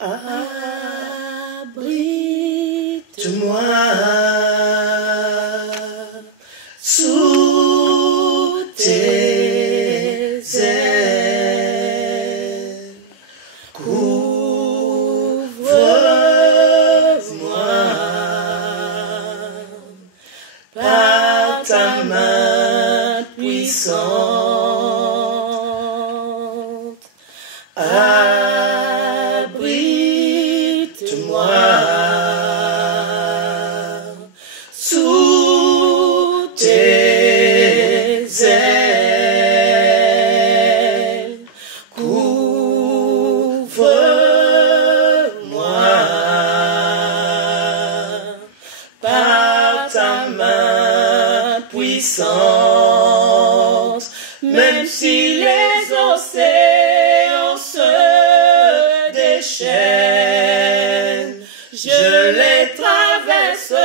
Abrite-moi sous tes ailes, couvre-moi par ta main puissante. Abrite-moi sous tes ailes, couvre-moi par ta main puissante, même si les océans se déchaînent, je les traverserai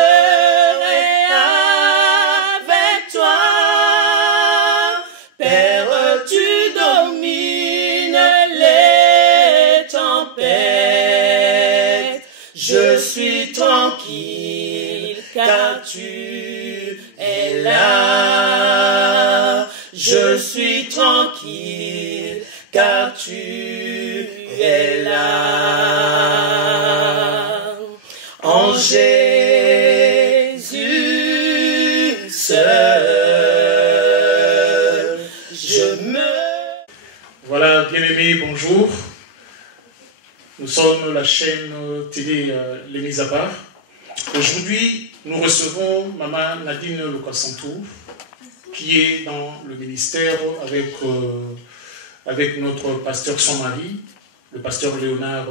avec toi. Père, tu domines les tempêtes, je suis tranquille car tu es là. Je suis tranquille car tu es là. En Jésus seul, je me... Voilà, bien-aimés, bonjour. Nous sommes la chaîne télé Les Mises à Part. Aujourd'hui, nous recevons Maman Nadine Lukasantou, qui est dans le ministère avec notre pasteur son mari, le pasteur Léonard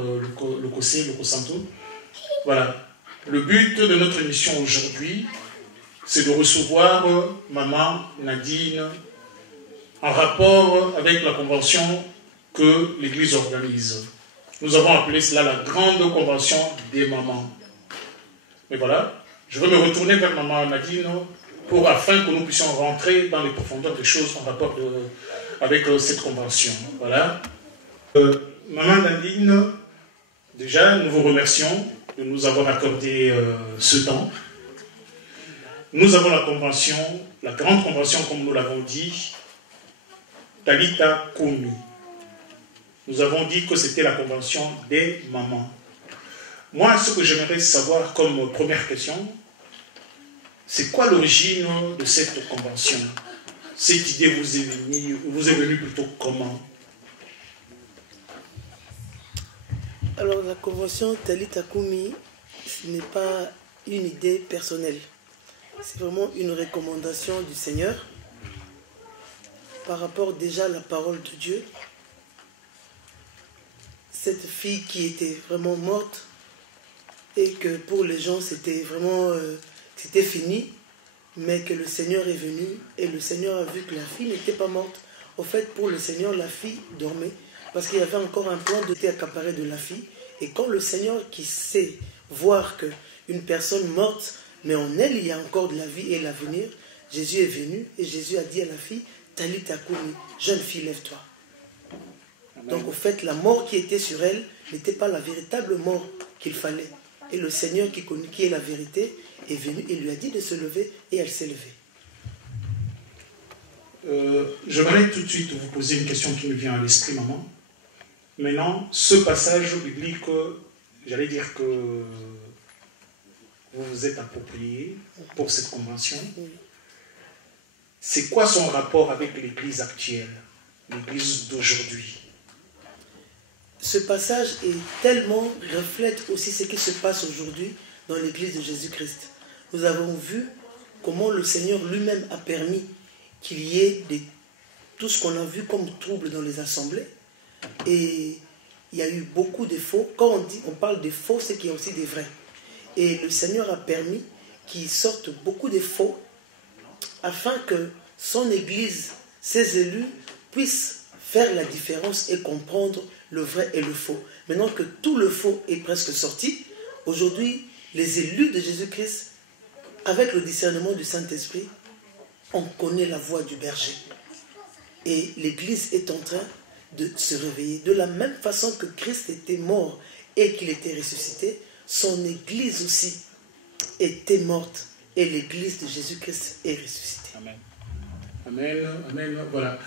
Lukasantou. Voilà. Le but de notre émission aujourd'hui, c'est de recevoir Maman Nadine en rapport avec la convention que l'Église organise. Nous avons appelé cela la grande convention des mamans. Mais voilà, je veux me retourner vers Maman Nadine afin que nous puissions rentrer dans les profondeurs des choses en rapport avec cette convention. Voilà. Maman Nadine, déjà, nous vous remercions de nous avoir accordé ce temps. Nous avons la convention, la grande convention, comme nous l'avons dit, Talita Kumi. Nous avons dit que c'était la convention des mamans. Moi, ce que j'aimerais savoir comme première question, c'est quoi l'origine de cette convention? Cette idée vous est venue plutôt comment? Alors, la convention Talita Kumi, ce n'est pas une idée personnelle. C'est vraiment une recommandation du Seigneur par rapport déjà à la parole de Dieu. Cette fille qui était vraiment morte et que pour les gens c'était vraiment c'était fini, mais que le Seigneur est venu et le Seigneur a vu que la fille n'était pas morte. Au fait, pour le Seigneur, la fille dormait parce qu'il y avait encore un plan de accaparé de la fille. Et quand le Seigneur qui sait voir qu'une personne morte, mais en elle il y a encore de la vie et l'avenir, Jésus est venu et Jésus a dit à la fille, Talita Kumi, jeune fille, lève-toi. Donc au fait, la mort qui était sur elle n'était pas la véritable mort qu'il fallait. Et le Seigneur qui est la vérité est venu et lui a dit de se lever et elle s'est levée. J'aimerais tout de suite vous poser une question qui me vient à l'esprit, maman. Maintenant, ce passage biblique, j'allais dire que vous vous êtes approprié pour cette convention. C'est quoi son rapport avec l'Église actuelle, l'Église d'aujourd'hui? Ce passage reflète aussi ce qui se passe aujourd'hui dans l'Église de Jésus-Christ. Nous avons vu comment le Seigneur lui-même a permis qu'il y ait tout ce qu'on a vu comme trouble dans les assemblées. Et il y a eu beaucoup de faux. Quand on parle de faux, c'est qu'il y a aussi des vrais. Et le Seigneur a permis qu'il sorte beaucoup de faux afin que son Église, ses élus, puissent faire la différence et comprendre le vrai et le faux. Maintenant que tout le faux est presque sorti, aujourd'hui, les élus de Jésus-Christ, avec le discernement du Saint-Esprit, on connaît la voix du berger. Et l'Église est en train de se réveiller. De la même façon que Christ était mort et qu'il était ressuscité, son Église aussi était morte et l'Église de Jésus-Christ est ressuscitée. Amen. Amen, amen, voilà.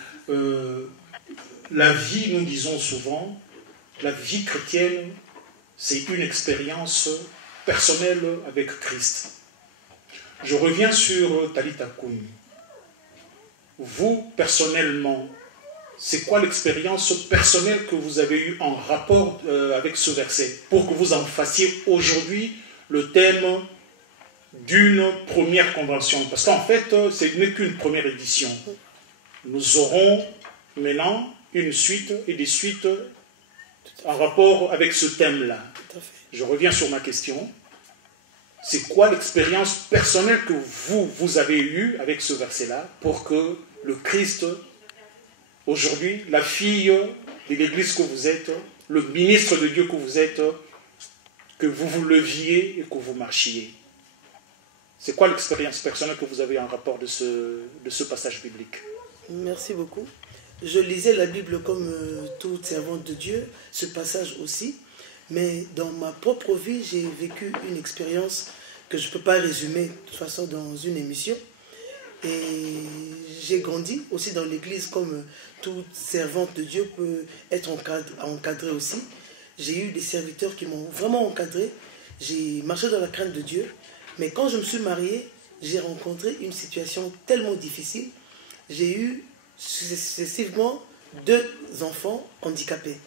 La vie, nous disons souvent, la vie chrétienne, c'est une expérience personnelle avec Christ. Je reviens sur Talita Koum. Vous, personnellement, c'est quoi l'expérience personnelle que vous avez eue en rapport avec ce verset pour que vous en fassiez aujourd'hui le thème d'une première convention? Parce qu'en fait, ce n'est qu'une première édition. Nous aurons maintenant une suite et des suites en rapport avec ce thème-là. Je reviens sur ma question. C'est quoi l'expérience personnelle que vous avez eue avec ce verset-là pour que le Christ, aujourd'hui, la fille de l'Église que vous êtes, le ministre de Dieu que vous êtes, que vous vous leviez et que vous marchiez? C'est quoi l'expérience personnelle que vous avez en rapport de ce passage biblique? Merci beaucoup. Je lisais la Bible comme toute servante de Dieu, ce passage aussi, mais dans ma propre vie, j'ai vécu une expérience que je ne peux pas résumer de toute façon dans une émission. Et j'ai grandi aussi dans l'église comme toute servante de Dieu peut être encadrée aussi. J'ai eu des serviteurs qui m'ont vraiment encadré. J'ai marché dans la crainte de Dieu. Mais quand je me suis marié, j'ai rencontré une situation tellement difficile. J'ai eu successivement 2 enfants handicapés.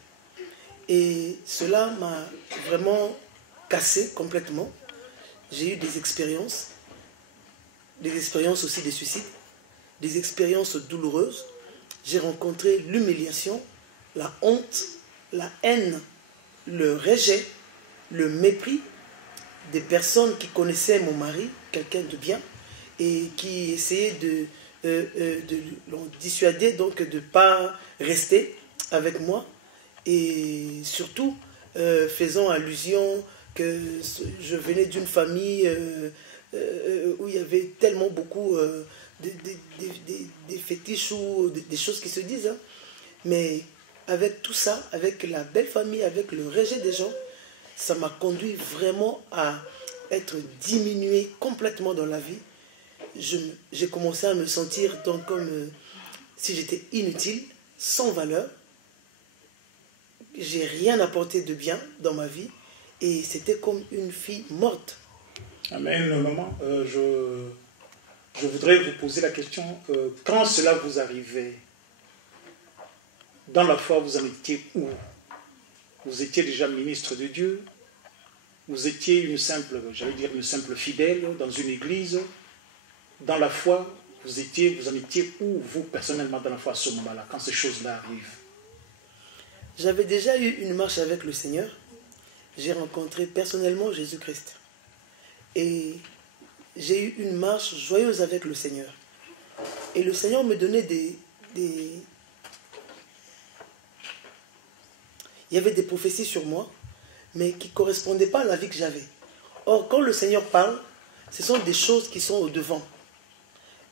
Et cela m'a vraiment cassé complètement. J'ai eu des expériences aussi de suicide, des expériences douloureuses. J'ai rencontré l'humiliation, la honte, la haine, le rejet, le mépris des personnes qui connaissaient mon mari, quelqu'un de bien, et qui essayaient de l'en dissuader, donc de ne pas rester avec moi, et surtout faisant allusion que je venais d'une famille où il y avait tellement beaucoup des fétiches ou des choses qui se disent. Hein. Mais avec tout ça, avec la belle famille, avec le rejet des gens, ça m'a conduit vraiment à être diminué complètement dans la vie. J'ai commencé à me sentir donc comme si j'étais inutile, sans valeur. J'ai rien apporté de bien dans ma vie. Et c'était comme une fille morte. Amen, maman. Je voudrais vous poser la question, quand cela vous arrivait, dans la foi, vous en étiez où? Vous étiez déjà ministre de Dieu? Vous étiez une simple fidèle dans une église? Dans la foi, vous en étiez où, vous, personnellement, dans la foi à ce moment-là, quand ces choses-là arrivent? J'avais déjà eu une marche avec le Seigneur. J'ai rencontré personnellement Jésus-Christ. Et j'ai eu une marche joyeuse avec le Seigneur. Et le Seigneur me donnait il y avait des prophéties sur moi, mais qui ne correspondaient pas à la vie que j'avais. Or, quand le Seigneur parle, ce sont des choses qui sont au devant.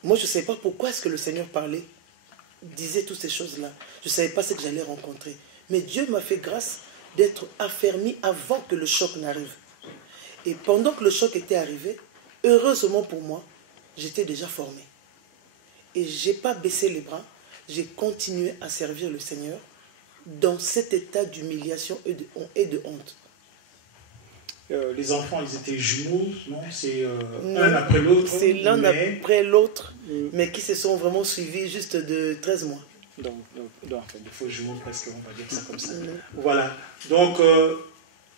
Moi, je ne savais pas pourquoi est-ce que le Seigneur parlait, disait toutes ces choses-là. Je ne savais pas ce que j'allais rencontrer. Mais Dieu m'a fait grâce d'être affermi avant que le choc n'arrive. Et pendant que le choc était arrivé, heureusement pour moi, j'étais déjà formé. Et je n'ai pas baissé les bras, j'ai continué à servir le Seigneur dans cet état d'humiliation et de honte. Les enfants, ils étaient jumeaux, non? C'est un après l'autre. C'est l'un après l'autre, mais qui se sont vraiment suivis juste de 13 mois. Donc des faux jumeaux presque, on va dire ça comme ça. Voilà. Donc,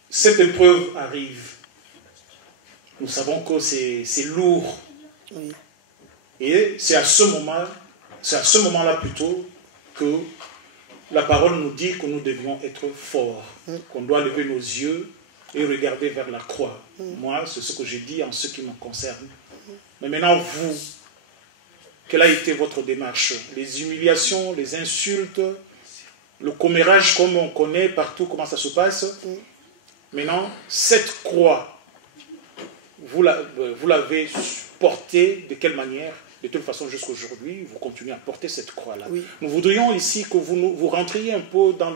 cette épreuve arrive. Nous savons que c'est lourd. Oui. Et c'est à ce moment-là plutôt que la parole nous dit que nous devions être forts, qu'on doit lever nos yeux et regarder vers la croix. Moi, c'est ce que j'ai dit en ce qui me concerne. Mais maintenant, vous, quelle a été votre démarche? Les humiliations, les insultes, le commérage comme on connaît partout, comment ça se passe? Maintenant, cette croix, vous l'avez portée de quelle manière? De toute façon, jusqu'à aujourd'hui, vous continuez à porter cette croix-là. Oui. Nous voudrions ici que vous rentriez un peu dans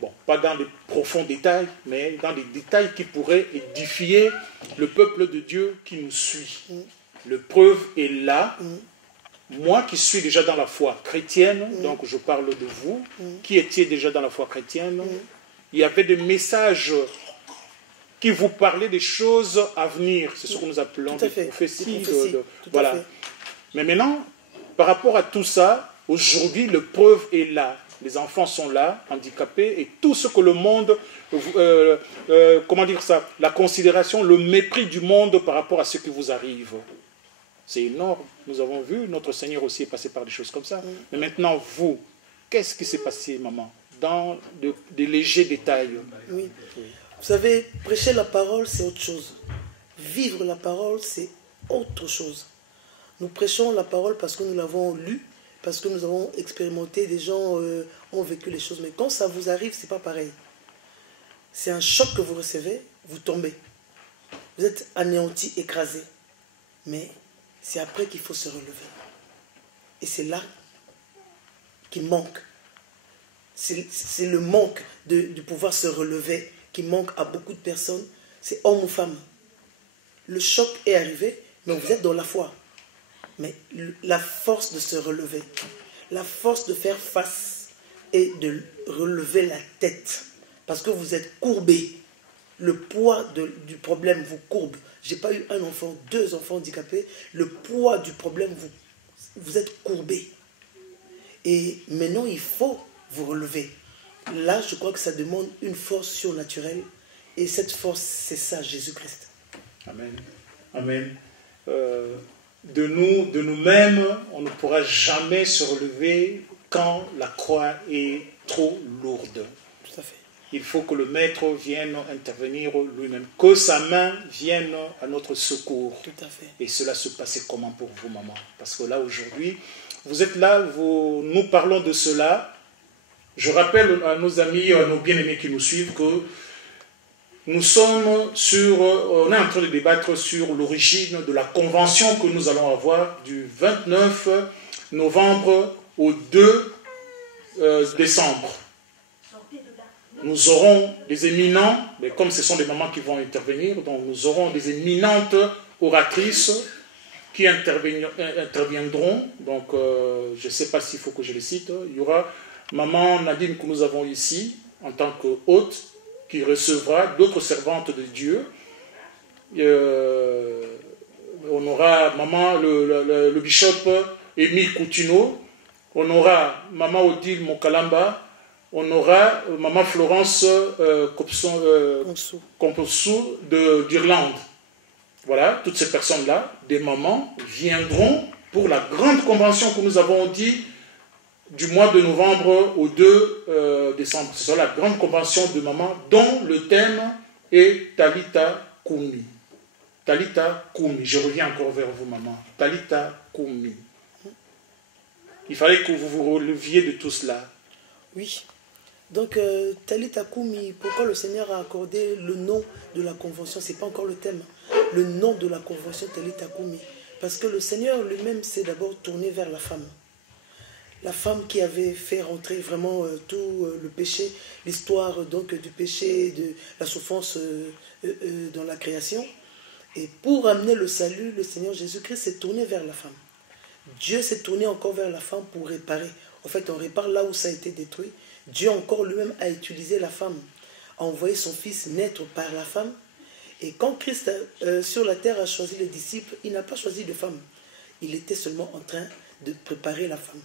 Bon, pas dans les profonds détails, mais dans des détails qui pourraient édifier le peuple de Dieu qui nous suit. Le preuve est là. Moi qui suis déjà dans la foi chrétienne, donc je parle de vous, qui étiez déjà dans la foi chrétienne, il y avait des messages qui vous parlaient des choses à venir. C'est ce que nous appelons des prophéties. Voilà. Mais maintenant, par rapport à tout ça, aujourd'hui, le preuve est là. Les enfants sont là, handicapés, et tout ce que le monde, comment dire ça, la considération, le mépris du monde par rapport à ce qui vous arrive. C'est énorme. Nous avons vu, notre Seigneur aussi est passé par des choses comme ça. Mais maintenant, vous, qu'est-ce qui s'est passé, maman, dans des légers détails? Oui. Vous savez, prêcher la parole, c'est autre chose. Vivre la parole, c'est autre chose. Nous prêchons la parole parce que nous l'avons lue, parce que nous avons expérimenté, des gens ont vécu les choses. Mais quand ça vous arrive, ce n'est pas pareil. C'est un choc que vous recevez, vous tombez. Vous êtes anéanti, écrasé. Mais c'est après qu'il faut se relever. Et c'est là qu'il manque. C'est le manque de pouvoir se relever qui manque à beaucoup de personnes. C'est homme ou femme. Le choc est arrivé, mais vous êtes dans la foi. Mais la force de se relever, la force de faire face et de relever la tête. Parce que vous êtes courbé. Le poids du problème vous courbe. Je n'ai pas eu un enfant, 2 enfants handicapés. Le poids du problème, vous êtes courbé. Et maintenant, il faut vous relever. Là, je crois que ça demande une force surnaturelle. Et cette force, c'est ça, Jésus-Christ. Amen. Amen. De nous-mêmes, on ne pourra jamais se relever quand la croix est trop lourde. Tout à fait. Il faut que le Maître vienne intervenir lui-même, que sa main vienne à notre secours. Tout à fait. Et cela se passait comment pour vous, maman? Parce que là, aujourd'hui, vous êtes là, nous parlons de cela. Je rappelle à nos amis, à nos bien-aimés qui nous suivent que nous sommes on est en train de débattre sur l'origine de la convention que nous allons avoir du 29 novembre au 2 décembre. Nous aurons des éminents, mais comme ce sont des mamans qui vont intervenir, donc nous aurons des éminentes oratrices qui interviendront. Donc, je ne sais pas s'il faut que je les cite. Il y aura maman Nadine que nous avons ici, en tant qu'hôte, qui recevra d'autres servantes de Dieu. On aura maman, le bishop Émile Coutinho. On aura maman Odile Mokalamba. On aura maman Florence Compossou d'Irlande. Voilà, toutes ces personnes-là, des mamans, viendront pour la grande convention que nous avons dit du mois de novembre au 2 décembre. Ce sera la grande convention de mamans dont le thème est Talita Kumi. Talita Kumi. Je reviens encore vers vous, maman. Talita Kumi. Il fallait que vous vous releviez de tout cela. Oui. Donc, Talita Kumi, pourquoi le Seigneur a accordé le nom de la convention? Ce n'est pas encore le thème. Le nom de la convention Talita Kumi. Parce que le Seigneur lui-même s'est d'abord tourné vers la femme. La femme qui avait fait rentrer vraiment tout le péché, l'histoire donc du péché, de la souffrance dans la création. Et pour amener le salut, le Seigneur Jésus-Christ s'est tourné vers la femme. Dieu s'est tourné encore vers la femme pour réparer. En fait, on répare là où ça a été détruit. Dieu encore lui-même a utilisé la femme, a envoyé son fils naître par la femme. Et quand Christ sur la terre a choisi les disciples, il n'a pas choisi de femme. Il était seulement en train de préparer la femme.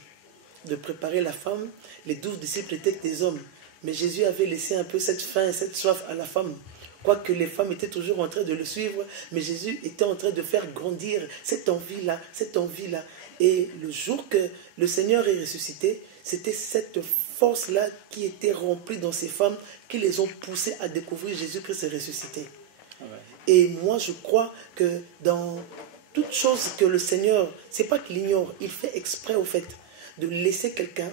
De préparer la femme. Les 12 disciples étaient des hommes. Mais Jésus avait laissé un peu cette faim et cette soif à la femme. Quoique les femmes étaient toujours en train de le suivre, mais Jésus était en train de faire grandir cette envie-là, cette envie-là. Et le jour que le Seigneur est ressuscité, c'était cette force-là qui était remplie dans ces femmes qui les ont poussées à découvrir Jésus-Christ ressuscité. Ouais. Et moi, je crois que dans toute chose que le Seigneur, c'est pas qu'il ignore, il fait exprès au fait de laisser quelqu'un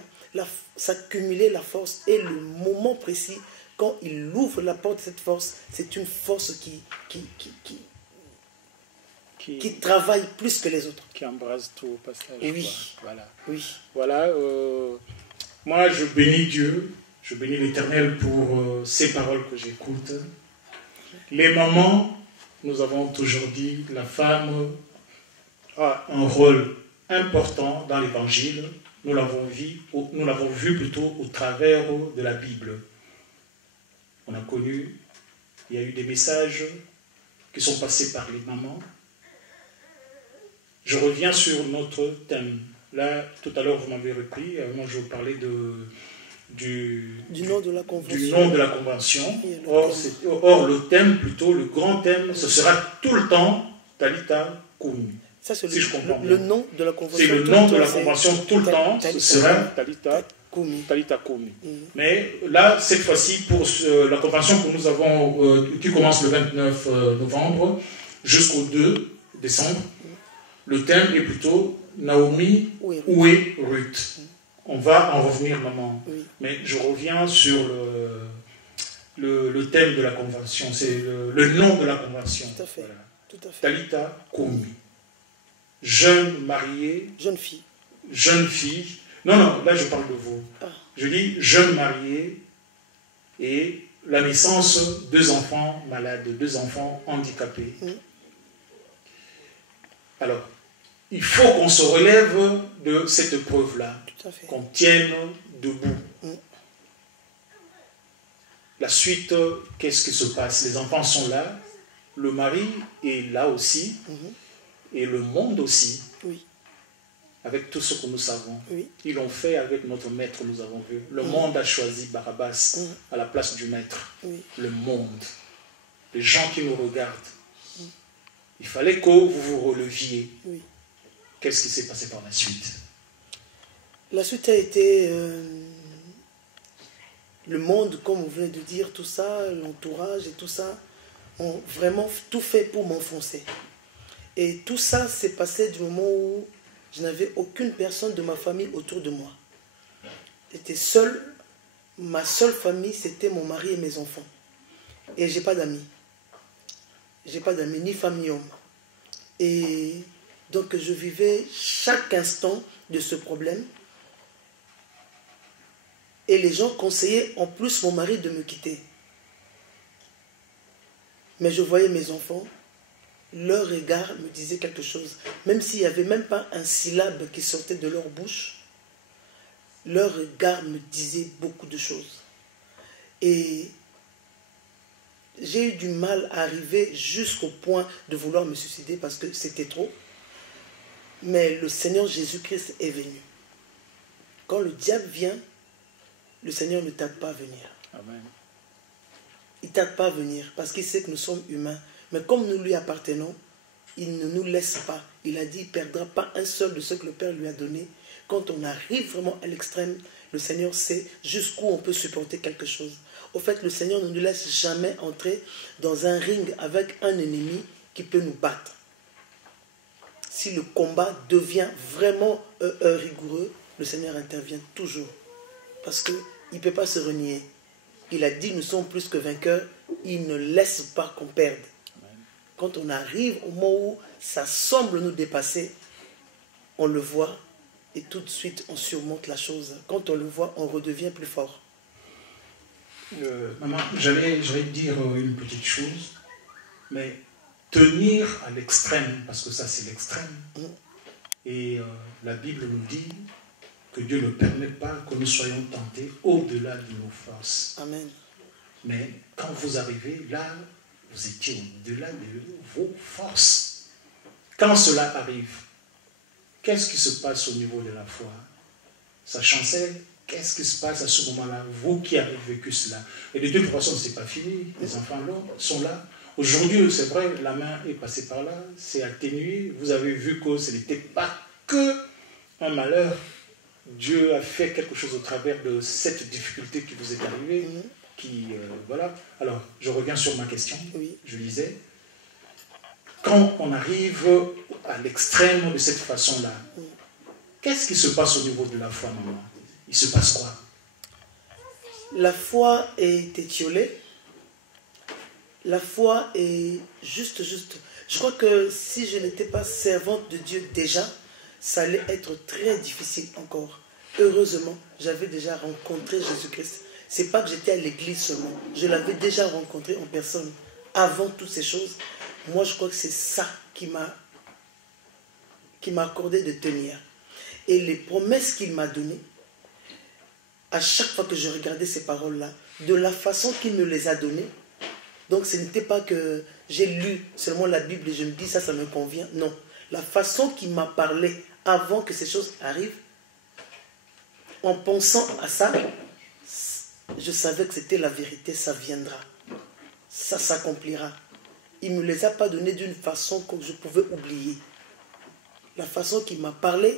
s'accumuler la force et le moment précis, quand il ouvre la porte de cette force, c'est une force qui travaille plus que les autres. Qui embrase tout au passage. Oui. Voilà. Oui. Voilà. Moi, je bénis Dieu Je bénis l'Éternel pour ces paroles que j'écoute. Les mamans, nous avons toujours dit, la femme a un rôle important dans l'Évangile. Nous l'avons vu plutôt au travers de la Bible. On a connu, il y a eu des messages qui sont passés par les mamans. Je reviens sur notre thème. Là, tout à l'heure, vous m'avez repris. Moi, je vous parlais du nom de la convention. Or, le thème, plutôt, le grand thème, ce sera tout le temps Talita Koumi. Ça, c'est le nom de la convention. C'est le nom de la convention tout le temps, ce sera Talita Koumi. Mais là, cette fois-ci, pour la convention que nous avons, qui commence le 29 novembre jusqu'au 2 décembre, le thème est plutôt Naomi, où est Ruth? On va en revenir, maman. Oui. Mais je reviens sur le thème de la convention. C'est le nom de la convention. Tout à fait. Voilà. Tout à fait. Talita Koumi. Jeune mariée. Jeune fille. Jeune fille. Non, là je parle de vous. Ah. Je dis jeune mariée et la naissance, 2 enfants malades, 2 enfants handicapés. Alors, il faut qu'on se relève de cette épreuve-là, qu'on tienne debout. La suite, qu'est-ce qui se passe? Les enfants sont là, le mari est là aussi, et le monde aussi, avec tout ce que nous savons. Ils l'ont fait avec notre maître, nous avons vu. Le monde a choisi Barabbas à la place du maître. Le monde, les gens qui nous regardent. Il fallait que vous vous releviez. Qu'est-ce qui s'est passé par la suite? La suite a été le monde, comme vous venez de dire, tout ça, l'entourage et tout ça, ont vraiment tout fait pour m'enfoncer. Et tout ça s'est passé du moment où je n'avais aucune personne de ma famille autour de moi. J'étais seule. Ma seule famille, c'était mon mari et mes enfants. Et je n'ai pas d'amis. Je n'ai pas d'amis, ni femme ni homme. Et donc je vivais chaque instant de ce problème. Et les gens conseillaient en plus mon mari de me quitter. Mais je voyais mes enfants, leur regard me disait quelque chose. Même s'il n'y avait même pas un syllabe qui sortait de leur bouche, leur regard me disait beaucoup de choses. Et j'ai eu du mal à arriver jusqu'au point de vouloir me suicider parce que c'était trop. Mais le Seigneur Jésus-Christ est venu. Quand le diable vient, le Seigneur ne tarde pas à venir. Amen. Il ne tarde pas à venir parce qu'il sait que nous sommes humains. Mais comme nous lui appartenons, il ne nous laisse pas. Il a dit qu'il ne perdra pas un seul de ce que le Père lui a donné. Quand on arrive vraiment à l'extrême, le Seigneur sait jusqu'où on peut supporter quelque chose. Au fait, le Seigneur ne nous laisse jamais entrer dans un ring avec un ennemi qui peut nous battre. Si le combat devient vraiment rigoureux, le Seigneur intervient toujours. Parce qu'il ne peut pas se renier. Il a dit, nous sommes plus que vainqueurs. Il ne laisse pas qu'on perde. Quand on arrive au moment où ça semble nous dépasser, on le voit et tout de suite on surmonte la chose. Quand on le voit, on redevient plus fort. Maman, j'allais dire une petite chose, mais tenir à l'extrême, parce que ça c'est l'extrême, et la Bible nous dit que Dieu ne permet pas que nous soyons tentés au-delà de nos forces. Amen. Mais quand vous arrivez là, vous étiez au-delà de vos forces. Quand cela arrive, qu'est-ce qui se passe au niveau de la foi? Ça chancelle. Qu'est-ce qui se passe à ce moment-là? Vous qui avez vécu cela. Et de toute façon, ce n'est pas fini. Les enfants sont là. Aujourd'hui, c'est vrai, la main est passée par là. C'est atténué. Vous avez vu que ce n'était pas que un malheur. Dieu a fait quelque chose au travers de cette difficulté qui vous est arrivée. Voilà. Alors, je reviens sur ma question. Oui. Je disais, quand on arrive à l'extrême de cette façon-là, qu'est-ce qui se passe au niveau de la foi, maman? Il se passe quoi? La foi est étiolée. La foi est juste. Je crois que si je n'étais pas servante de Dieu déjà, ça allait être très difficile encore. Heureusement, j'avais déjà rencontré Jésus-Christ. c'est pas que j'étais à l'église seulement. Je l'avais déjà rencontré en personne avant toutes ces choses. Moi, je crois que c'est ça qui m'a accordé de tenir. Et les promesses qu'il m'a données, à chaque fois que je regardais ces paroles-là, de la façon qu'il me les a données, donc ce n'était pas que j'ai lu seulement la Bible et je me dis ça me convient. Non, la façon qu'il m'a parlé avant que ces choses arrivent, en pensant à ça, je savais que c'était la vérité, ça viendra. Ça s'accomplira. Il ne me les a pas données d'une façon que je pouvais oublier. La façon qu'il m'a parlé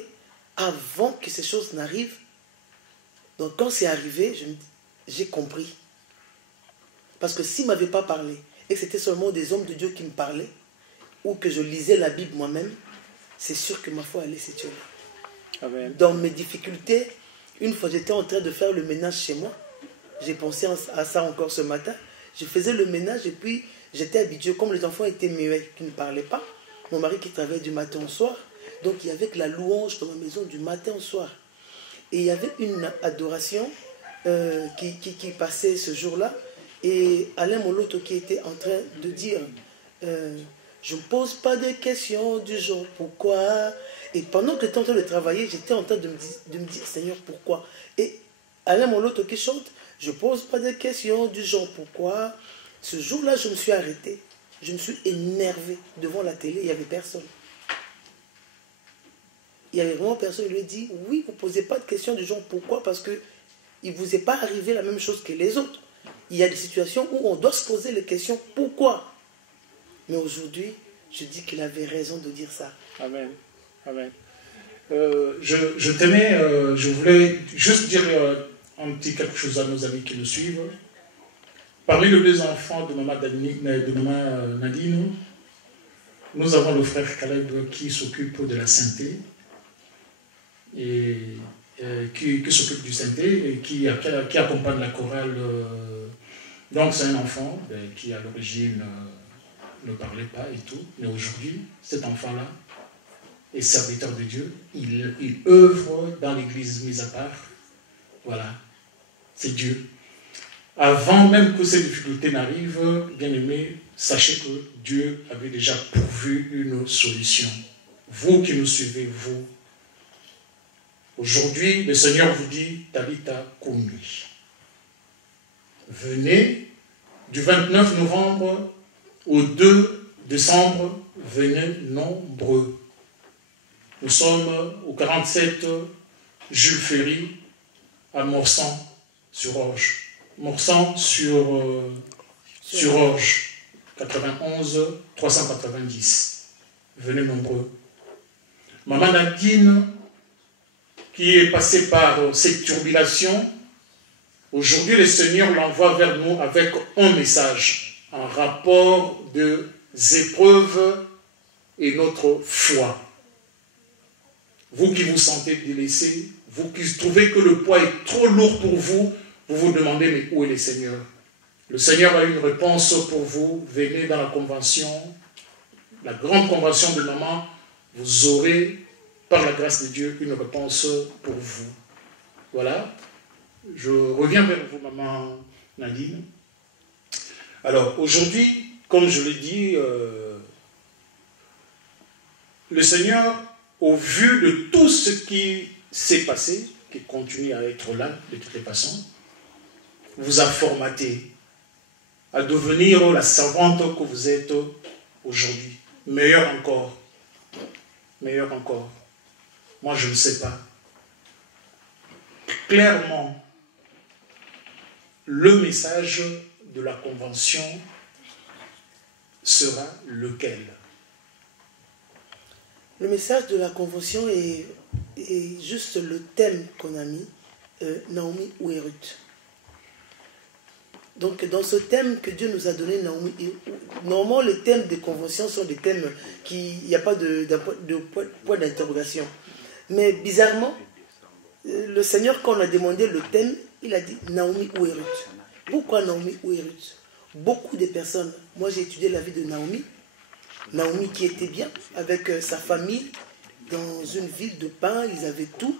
avant que ces choses n'arrivent. Donc quand c'est arrivé, j'ai compris. Parce que s'il ne m'avait pas parlé, et que c'était seulement des hommes de Dieu qui me parlaient, ou que je lisais la Bible moi-même, c'est sûr que ma foi allait s'étioler. Dans mes difficultés, une fois j'étais en train de faire le ménage chez moi, j'ai pensé à ça encore ce matin, je faisais le ménage et puis j'étais habitué, comme les enfants étaient muets, qui ne parlaient pas, mon mari qui travaillait du matin au soir, donc il y avait que la louange dans ma maison du matin au soir. Et il y avait une adoration qui passait ce jour-là, et Alain Moloto qui était en train de dire je ne pose pas de questions du genre pourquoi. Et pendant que j'étais en train de travailler, j'étais en train de me dire Seigneur pourquoi. Et Alain Moloto qui chante je ne pose pas de questions du genre pourquoi. Ce jour-là, je me suis arrêté. Je me suis énervé devant la télé, il n'y avait personne. Il n'y avait vraiment personne. Il lui a dit oui, vous ne posez pas de questions du genre pourquoi, parce qu'il ne vous est pas arrivé la même chose que les autres. Il y a des situations où on doit se poser les questions pourquoi. Mais aujourd'hui, je dis qu'il avait raison de dire ça. Amen. Amen. Je voulais juste dire un petit quelque chose à nos amis qui nous suivent. Parmi les deux enfants de maman Nadine, nous avons le frère Caleb qui s'occupe de la sainteté et qui s'occupe du sainteté et qui accompagne la chorale. Donc c'est un enfant qui à l'origine ne parlait pas et tout, mais aujourd'hui, cet enfant-là est serviteur de Dieu. Il œuvre dans l'église mise à part. Voilà, c'est Dieu. Avant même que ces difficultés n'arrivent, bien-aimés, sachez que Dieu avait déjà pourvu une solution. Vous qui nous suivez, vous. Aujourd'hui, le Seigneur vous dit, Talita Kumi. Venez du 29 novembre au 2 décembre, venez nombreux. Nous sommes au 47 Jules Ferry à Morsan-sur-Orge. Morsan-sur-Orge, 91 390. Venez nombreux. Maman Nadine, qui est passée par cette turbulation, aujourd'hui le Seigneur l'envoie vers nous avec un message, un rapport des épreuves et notre foi. Vous qui vous sentez délaissés, vous qui trouvez que le poids est trop lourd pour vous, vous vous demandez, mais où est le Seigneur? Le Seigneur a une réponse pour vous. Venez dans la convention, la grande convention de maman. Vous aurez, par la grâce de Dieu, une réponse pour vous. Voilà. Je reviens vers vous, maman Nadine. Alors, aujourd'hui, comme je l'ai dit, le Seigneur, au vu de tout ce qui s'est passé, qui continue à être là, de toutes les façons, vous a formaté à devenir la servante que vous êtes aujourd'hui. Meilleur encore. Meilleur encore. Moi, je ne sais pas. Clairement, le message de la convention sera lequel? Le message de la convention est juste le thème qu'on a mis, Naomi Ouérut. Donc dans ce thème que Dieu nous a donné, Naomi, normalement les thèmes des conventions sont des thèmes qui, il n'y a pas de point d'interrogation. Mais bizarrement, le Seigneur, quand on a demandé le thème, il a dit Naomi Ouérut. Pourquoi Naomi Ouérut? Beaucoup de personnes, moi j'ai étudié la vie de Naomi, Naomi qui était bien avec sa famille dans une ville de pain, ils avaient tout.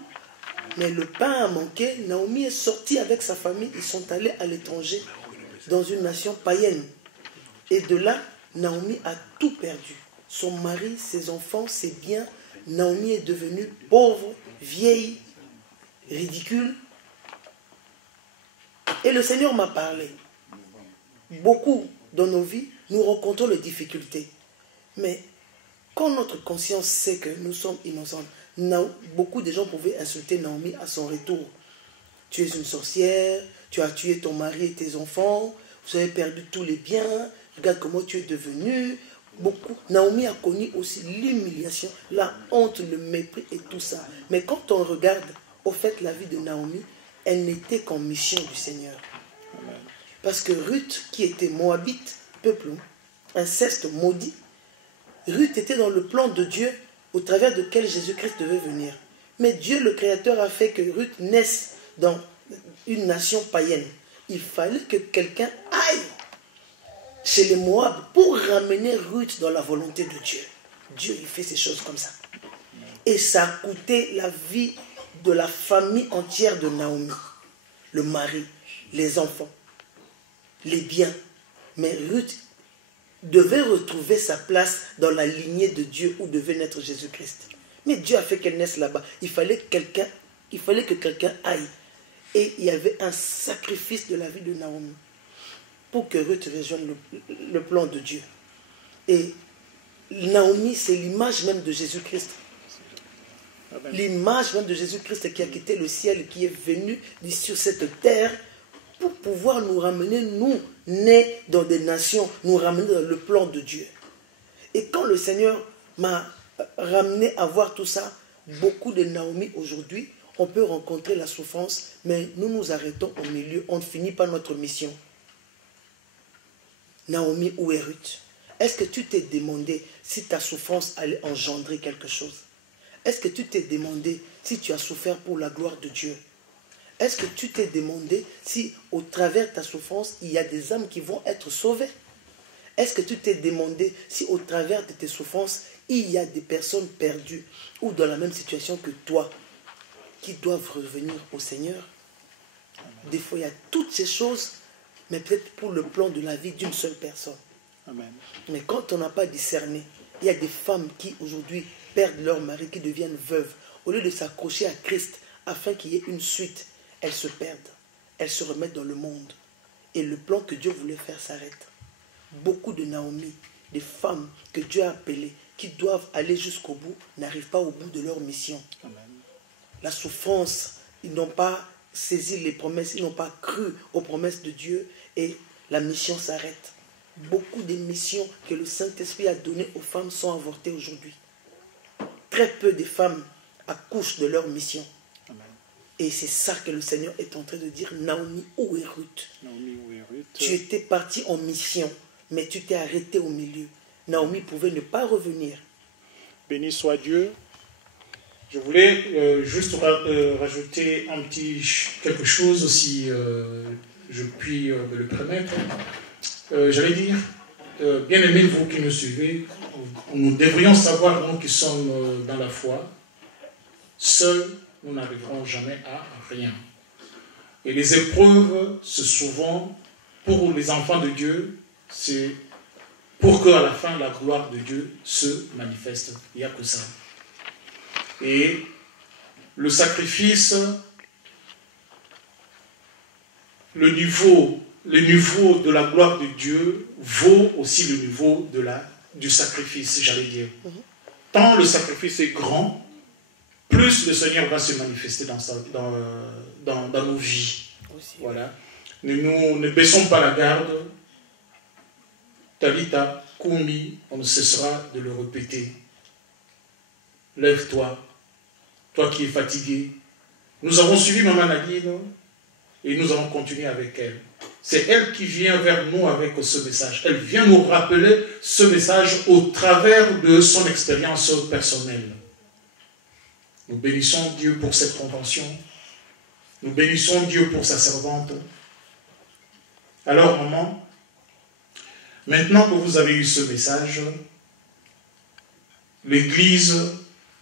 Mais le pain a manqué. Naomi est sortie avec sa famille. Ils sont allés à l'étranger, dans une nation païenne. Et de là, Naomi a tout perdu. Son mari, ses enfants, ses biens. Naomi est devenue pauvre, vieille, ridicule. Et le Seigneur m'a parlé. Beaucoup dans nos vies, nous rencontrons les difficultés. Mais quand notre conscience sait que nous sommes innocents, beaucoup de gens pouvaient insulter Naomi à son retour. Tu es une sorcière, tu as tué ton mari et tes enfants, vous avez perdu tous les biens, regarde comment tu es devenue. Beaucoup. Naomi a connu aussi l'humiliation, la honte, le mépris et tout ça. Mais quand on regarde, au fait, la vie de Naomi, elle n'était qu'en mission du Seigneur. Parce que Ruth, qui était moabite, peuple inceste maudit, Ruth était dans le plan de Dieu au travers duquel Jésus-Christ devait venir. Mais Dieu, le Créateur, a fait que Ruth naisse dans une nation païenne. Il fallait que quelqu'un aille chez les Moab pour ramener Ruth dans la volonté de Dieu. Dieu, il fait ces choses comme ça. Et ça a coûté la vie de la famille entière de Naomi. Le mari, les enfants, les biens. Mais Ruth devait retrouver sa place dans la lignée de Dieu où devait naître Jésus-Christ. Mais Dieu a fait qu'elle naisse là-bas. Il fallait que quelqu'un aille. Et il y avait un sacrifice de la vie de Naomi pour que Ruth rejoigne le plan de Dieu. Et Naomi, c'est l'image même de Jésus-Christ. L'image même de Jésus-Christ qui a quitté le ciel, qui est venu sur cette terre pour pouvoir nous ramener, nous, nés dans des nations, nous ramener dans le plan de Dieu. Et quand le Seigneur m'a ramené à voir tout ça, beaucoup de Naomi aujourd'hui, on peut rencontrer la souffrance, mais nous nous arrêtons au milieu, on ne finit pas notre mission. Naomi, où est Ruth? Est-ce que tu t'es demandé si ta souffrance allait engendrer quelque chose? Est-ce que tu t'es demandé si tu as souffert pour la gloire de Dieu? Est-ce que tu t'es demandé si au travers de ta souffrance, il y a des âmes qui vont être sauvées? Est-ce que tu t'es demandé si au travers de tes souffrances, il y a des personnes perdues ou dans la même situation que toi qui doivent revenir au Seigneur? Des fois, il y a toutes ces choses, mais peut-être pour le plan de la vie d'une seule personne. Amen. Mais quand on n'a pas discerné, il y a des femmes qui aujourd'hui perdent leur mari, qui deviennent veuves. Au lieu de s'accrocher à Christ afin qu'il y ait une suite, elles se perdent. Elles se remettent dans le monde. Et le plan que Dieu voulait faire s'arrête. Beaucoup de Naomi, des femmes que Dieu a appelées, qui doivent aller jusqu'au bout, n'arrivent pas au bout de leur mission. Amen. La souffrance, ils n'ont pas saisi les promesses, ils n'ont pas cru aux promesses de Dieu et la mission s'arrête. Beaucoup des missions que le Saint-Esprit a données aux femmes sont avortées aujourd'hui. Très peu de femmes accouchent de leur mission. Amen. Et c'est ça que le Seigneur est en train de dire. Naomi, où est Ruth? Naomi, où est Ruth? Tu étais parti en mission, mais tu t'es arrêté au milieu. Naomi pouvait ne pas revenir. Béni soit Dieu. Je voulais juste rajouter quelque chose, si je puis me le permettre. J'allais dire, bien aimés, vous qui nous suivez, nous devrions savoir, nous qui sommes dans la foi, seuls, nous n'arriverons jamais à rien. Et les épreuves, c'est souvent, pour les enfants de Dieu, c'est pour qu'à la fin, la gloire de Dieu se manifeste. Il n'y a que ça. Et le sacrifice, le niveau de la gloire de Dieu vaut aussi le niveau du sacrifice, j'allais dire. Tant le sacrifice est grand, plus le Seigneur va se manifester dans nos vies. Voilà. Nous ne baissons pas la garde. Talita, Koumi, on ne cessera de le répéter. Lève-toi, toi qui es fatigué. Nous avons suivi Maman Nadine et nous allons continuer avec elle. C'est elle qui vient vers nous avec ce message. Elle vient nous rappeler ce message au travers de son expérience personnelle. Nous bénissons Dieu pour cette convention. Nous bénissons Dieu pour sa servante. Alors, maman, maintenant que vous avez eu ce message, l'Église,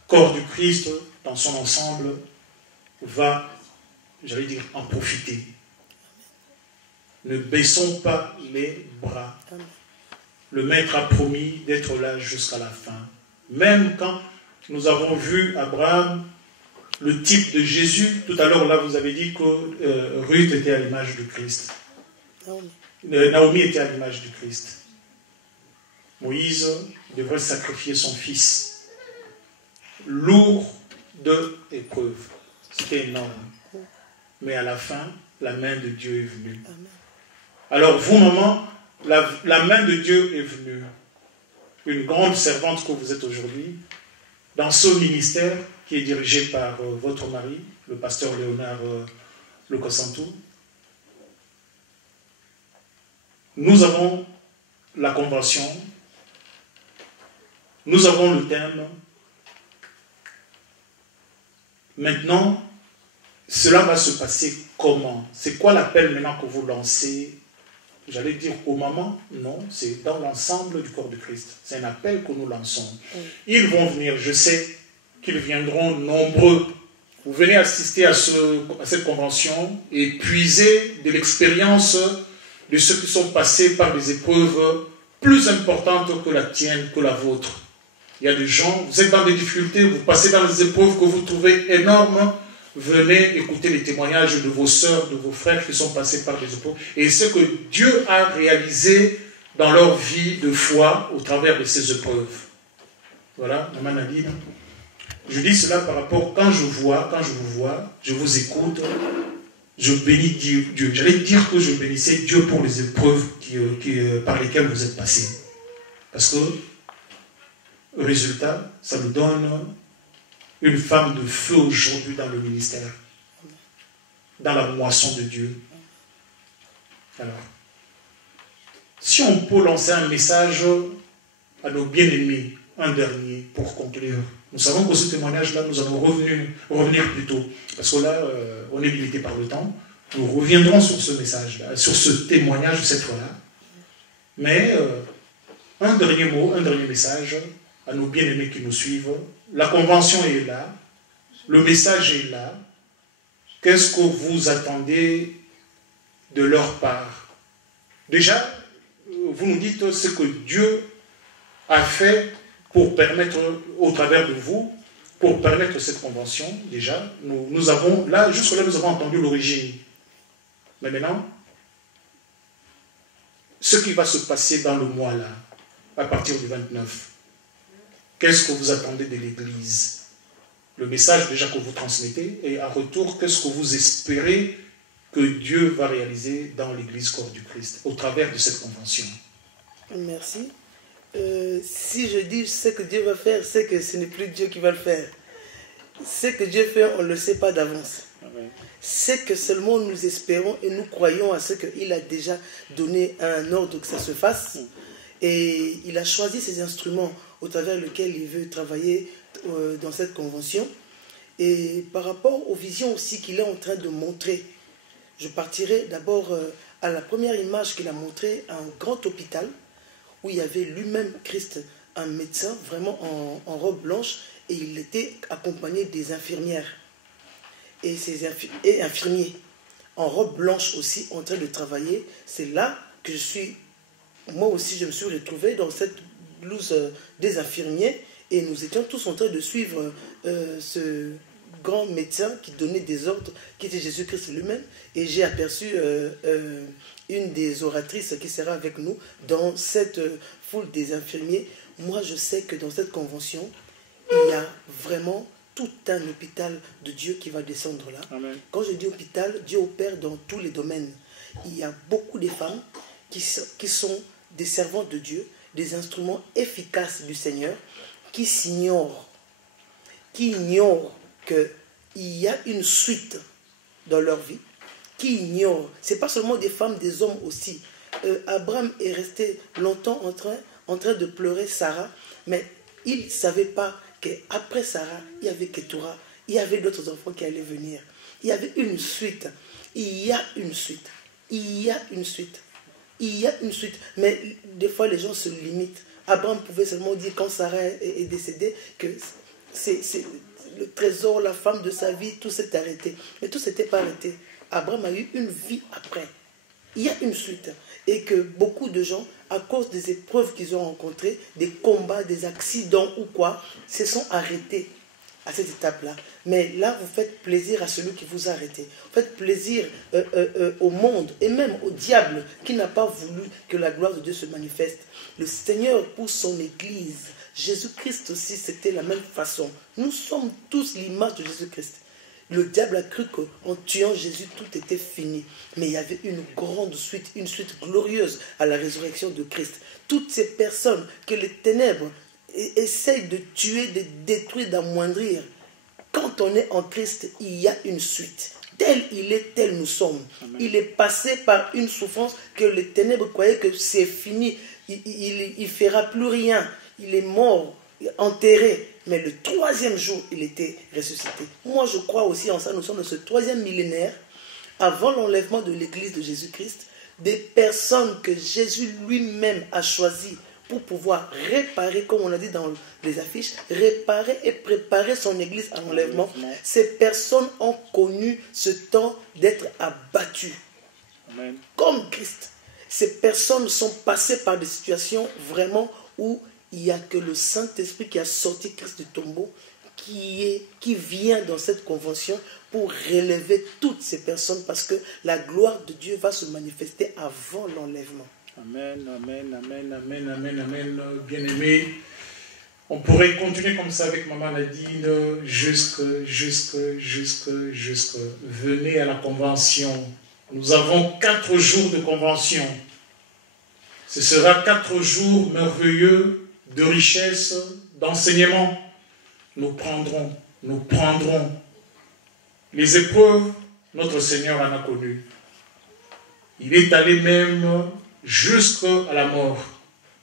corps du Christ dans son ensemble, va, j'allais dire, en profiter. Ne baissons pas les bras. Le Maître a promis d'être là jusqu'à la fin. Même quand nous avons vu Abraham, le type de Jésus, tout à l'heure là vous avez dit que Ruth était à l'image du Christ. Naomi était à l'image du Christ. Moïse devrait sacrifier son fils. Lourd de épreuves. C'était énorme. Mais à la fin, la main de Dieu est venue. Alors vous, maman, la main de Dieu est venue. Une grande servante que vous êtes aujourd'hui, dans ce ministère qui est dirigé par votre mari, le pasteur Léonard Lokosantou. Nous avons la convention, nous avons le thème. Maintenant, cela va se passer comment? C'est quoi l'appel maintenant que vous lancez? J'allais dire aux mamans, non, c'est dans l'ensemble du corps de Christ. C'est un appel que nous lançons. Ils vont venir, je sais qu'ils viendront nombreux. Vous venez assister à cette convention et puiser de l'expérience de ceux qui sont passés par des épreuves plus importantes que la tienne, que la vôtre. Il y a des gens, vous êtes dans des difficultés, vous passez dans des épreuves que vous trouvez énormes. Venez écouter les témoignages de vos sœurs, de vos frères qui sont passés par des épreuves et ce que Dieu a réalisé dans leur vie de foi au travers de ces épreuves. Voilà, Maman Nadine. Je dis cela par rapport, quand je vous vois, je vous écoute, je bénis Dieu. J'allais dire que je bénissais Dieu pour les épreuves par lesquelles vous êtes passés. Parce que, résultat, ça nous donne une femme de feu aujourd'hui dans le ministère, dans la moisson de Dieu. Alors, si on peut lancer un message à nos bien-aimés, un dernier, pour conclure. Nous savons que ce témoignage-là, nous allons revenir plus tôt, parce que là, on est limité par le temps. Nous reviendrons sur ce message-là, sur ce témoignage cette fois-là. Mais un dernier mot, un dernier message à nos bien-aimés qui nous suivent. La convention est là, le message est là. Qu'est-ce que vous attendez de leur part? Déjà, vous nous dites ce que Dieu a fait pour permettre, au travers de vous, pour permettre cette convention. Déjà, nous avons, là, jusque-là, nous avons entendu l'origine. Mais maintenant, ce qui va se passer dans le mois là, à partir du 29, qu'est-ce que vous attendez de l'Église? Le message déjà que vous transmettez, et en retour, qu'est-ce que vous espérez que Dieu va réaliser dans l'Église corps du Christ, au travers de cette convention? Merci. Si je dis ce que Dieu va faire, c'est que ce n'est plus Dieu qui va le faire. Ce que Dieu fait, on ne le sait pas d'avance. C'est que seulement nous espérons et nous croyons à ce qu'il a déjà donné un ordre que ça se fasse. Et il a choisi ces instruments au travers desquels il veut travailler dans cette convention. Et par rapport aux visions aussi qu'il est en train de montrer, je partirai d'abord à la première image qu'il a montrée, un grand hôpital, où il y avait lui-même Christ, un médecin, vraiment en robe blanche, et il était accompagné des infirmières et infirmiers, en robe blanche aussi, en train de travailler. C'est là que moi aussi je me suis retrouvé dans cette blouse des infirmiers, et nous étions tous en train de suivre ce grand médecin qui donnait des ordres, qui était Jésus-Christ lui-même, et j'ai aperçu une des oratrices qui sera avec nous dans cette foule des infirmiers. Moi, je sais que dans cette convention, il y a vraiment tout un hôpital de Dieu qui va descendre là. Amen. Quand je dis hôpital, Dieu opère dans tous les domaines. Il y a beaucoup de femmes qui sont des servantes de Dieu, des instruments efficaces du Seigneur, qui ignorent qu'il y a une suite dans leur vie, qui ignorent. Ce n'est pas seulement des femmes, des hommes aussi. Abraham est resté longtemps en train de pleurer Sarah, mais il ne savait pas qu'après Sarah, il y avait Ketura, il y avait d'autres enfants qui allaient venir. Il y avait une suite. Il y a une suite. Il y a une suite. Il y a une suite. Mais des fois, les gens se limitent. Abraham pouvait seulement dire, quand Sarah est décédée, que le trésor, la femme de sa vie, tout s'est arrêté. Mais tout s'était pas arrêté. Abraham a eu une vie après. Il y a une suite. Et que beaucoup de gens, à cause des épreuves qu'ils ont rencontrées, des combats, des accidents ou quoi, se sont arrêtés à cette étape-là. Mais là, vous faites plaisir à celui qui vous a arrêté. Vous faites plaisir au monde et même au diable qui n'a pas voulu que la gloire de Dieu se manifeste. Le Seigneur, pour son Église, Jésus-Christ aussi, c'était la même façon. Nous sommes tous l'image de Jésus-Christ. Le diable a cru qu'en tuant Jésus, tout était fini. Mais il y avait une grande suite, une suite glorieuse à la résurrection de Christ. Toutes ces personnes que les ténèbres essayent de tuer, de détruire, d'amoindrir, quand on est en Christ, il y a une suite. Tel il est, tel nous sommes. Amen. Il est passé par une souffrance que les ténèbres croyaient que c'est fini. Il ne fera plus rien. Il est mort, enterré. Mais le 3e jour, il était ressuscité. Moi, je crois aussi en ça. Nous sommes dans ce 3e millénaire, avant l'enlèvement de l'Église de Jésus-Christ, des personnes que Jésus lui-même a choisies pour pouvoir réparer, comme on a dit dans les affiches, réparer et préparer son Église à l'enlèvement. Ces personnes ont connu ce temps d'être abattues. Amen. Comme Christ. Ces personnes sont passées par des situations vraiment où il n'y a que le Saint-Esprit qui a sorti Christ du tombeau, qui vient dans cette convention pour relever toutes ces personnes, parce que la gloire de Dieu va se manifester avant l'enlèvement. Amen, amen, amen, amen, amen, amen. Bien-aimés, on pourrait continuer comme ça avec Maman Nadine jusque. Venez à la convention. Nous avons 4 jours de convention. Ce sera 4 jours merveilleux de richesse, d'enseignement. Nous prendrons les épreuves. Notre Seigneur en a connu. Il est allé même jusqu'à la mort.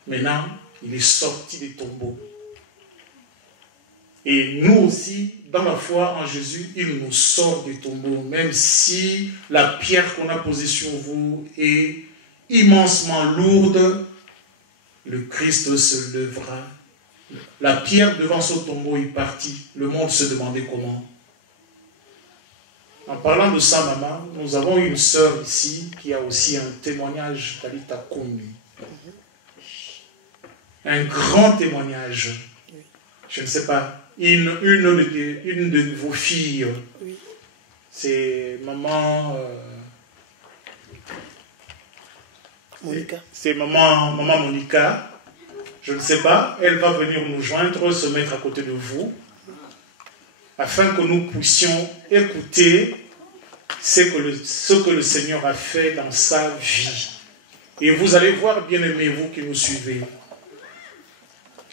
Maintenant, il est sorti des tombeaux. Et nous aussi, dans la foi en Jésus, il nous sort des tombeaux. Même si la pierre qu'on a posée sur vous est immensement lourde, le Christ se lèvera. La pierre devant ce tombeau est partie. Le monde se demandait comment. En parlant de ça, maman, nous avons une sœur ici qui a aussi un témoignage qu'Alita Koumi. Un grand témoignage. Je ne sais pas, une de vos filles. C'est maman... Monica. C'est maman Monica. Je ne sais pas, elle va venir nous joindre, se mettre à côté de vous, afin que nous puissions écouter ce que le Seigneur a fait dans sa vie. Et vous allez voir, bien-aimés, vous qui nous suivez,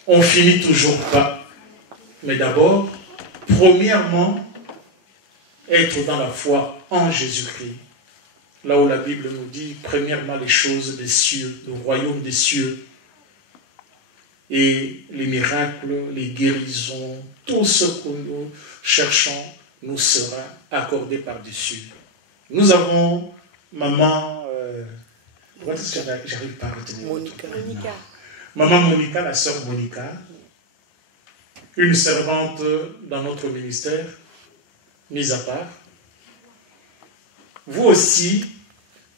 on finit toujours pas. Mais d'abord, premièrement, être dans la foi en Jésus-Christ. Là où la Bible nous dit, premièrement, les choses des cieux, le royaume des cieux. Et les miracles, les guérisons, tout ce que nous cherchons nous sera accordé par-dessus. Nous avons maman... j'arrive pas à retenir. Monica. Maman Monica, la sœur Monica, une servante dans notre ministère, mise à part. Vous aussi,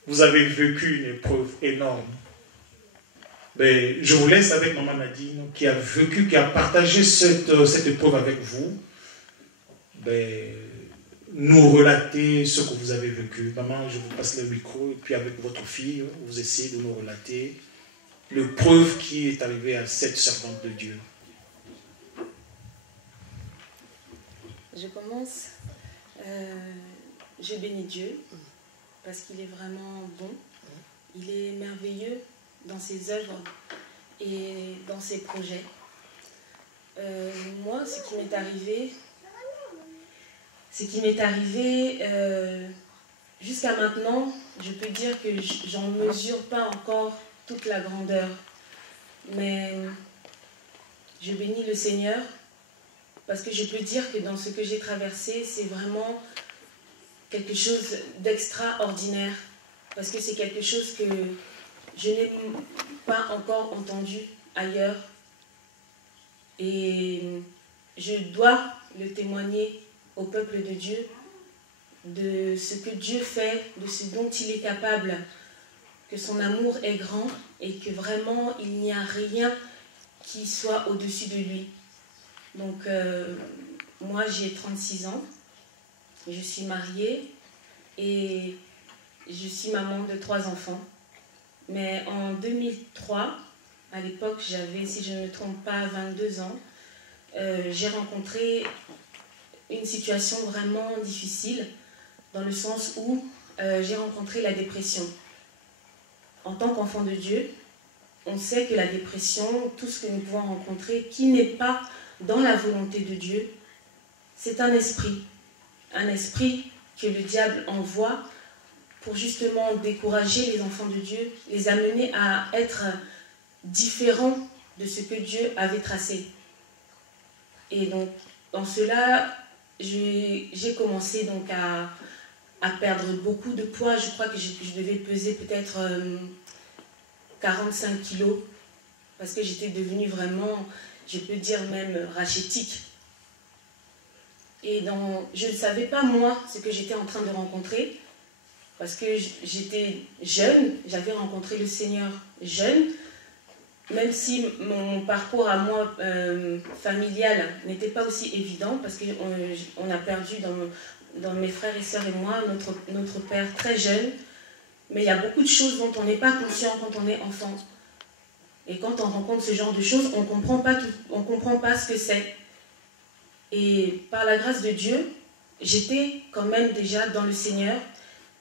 vous avez vécu une épreuve énorme. Mais je vous laisse avec Maman Nadine qui a vécu, qui a partagé cette épreuve avec vous. Mais, nous relater ce que vous avez vécu. Maman, je vous passe le micro, et puis avec votre fille, vous essayez de nous relater l'épreuve qui est arrivée à cette servante de Dieu. Je commence. Je bénis Dieu parce qu'il est vraiment bon. Il est merveilleux dans ses œuvres et dans ses projets. Moi, ce qui m'est arrivé jusqu'à maintenant, je peux dire que j'en mesure pas encore toute la grandeur. Mais je bénis le Seigneur parce que je peux dire que dans ce que j'ai traversé, c'est vraiment quelque chose d'extraordinaire. Parce que c'est quelque chose que je n'ai pas encore entendu ailleurs. Et je dois le témoigner au peuple de Dieu, de ce que Dieu fait, de ce dont il est capable, que son amour est grand et que vraiment il n'y a rien qui soit au-dessus de lui. Donc moi j'ai 36 ans, je suis mariée et je suis maman de 3 enfants. Mais en 2003, à l'époque j'avais, si je ne me trompe pas, 22 ans, j'ai rencontré une situation vraiment difficile, dans le sens où j'ai rencontré la dépression. En tant qu'enfant de Dieu, on sait que la dépression, tout ce que nous pouvons rencontrer, qui n'est pas dans la volonté de Dieu, c'est un esprit que le diable envoie pour justement décourager les enfants de Dieu, les amener à être différents de ce que Dieu avait tracé. Et donc, dans cela, j'ai commencé donc à perdre beaucoup de poids. Je crois que je devais peser peut-être 45 kilos, parce que j'étais devenue vraiment, je peux dire même, rachétique. Et je ne savais pas, moi, ce que j'étais en train de rencontrer, parce que j'étais jeune, j'avais rencontré le Seigneur jeune, même si mon parcours à moi familial n'était pas aussi évident, parce qu'on a perdu dans mes frères et sœurs et moi notre père très jeune, mais il y a beaucoup de choses dont on n'est pas conscient quand on est enfant. Et quand on rencontre ce genre de choses, on ne comprend pas ce que c'est. Et par la grâce de Dieu, j'étais quand même déjà dans le Seigneur.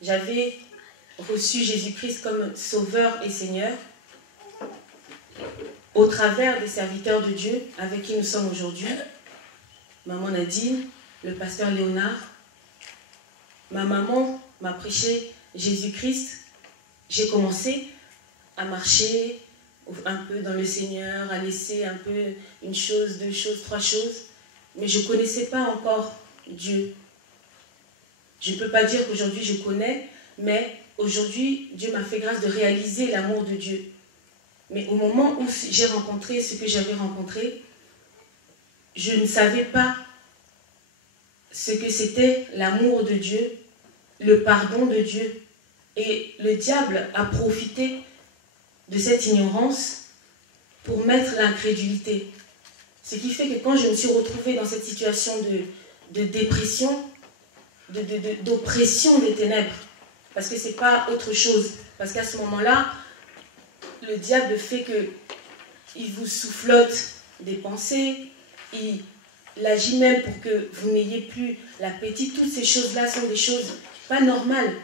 J'avais reçu Jésus-Christ comme Sauveur et Seigneur au travers des serviteurs de Dieu avec qui nous sommes aujourd'hui. Maman Nadine, le pasteur Léonard. Ma maman m'a prêché Jésus-Christ. J'ai commencé à marcher un peu dans le Seigneur, à laisser un peu une chose, 2 choses, 3 choses. Mais je ne connaissais pas encore Dieu. Je ne peux pas dire qu'aujourd'hui je connais, mais aujourd'hui, Dieu m'a fait grâce de réaliser l'amour de Dieu. Mais au moment où j'ai rencontré ce que j'avais rencontré, je ne savais pas ce que c'était l'amour de Dieu, le pardon de Dieu. Et le diable a profité de cette ignorance pour mettre l'incrédulité. Ce qui fait que quand je me suis retrouvée dans cette situation de dépression, d'oppression des ténèbres, parce que ce n'est pas autre chose, parce qu'à ce moment-là, le diable fait qu'il vous soufflote des pensées, il agit même pour que vous n'ayez plus l'appétit. Toutes ces choses-là sont des choses pas normales.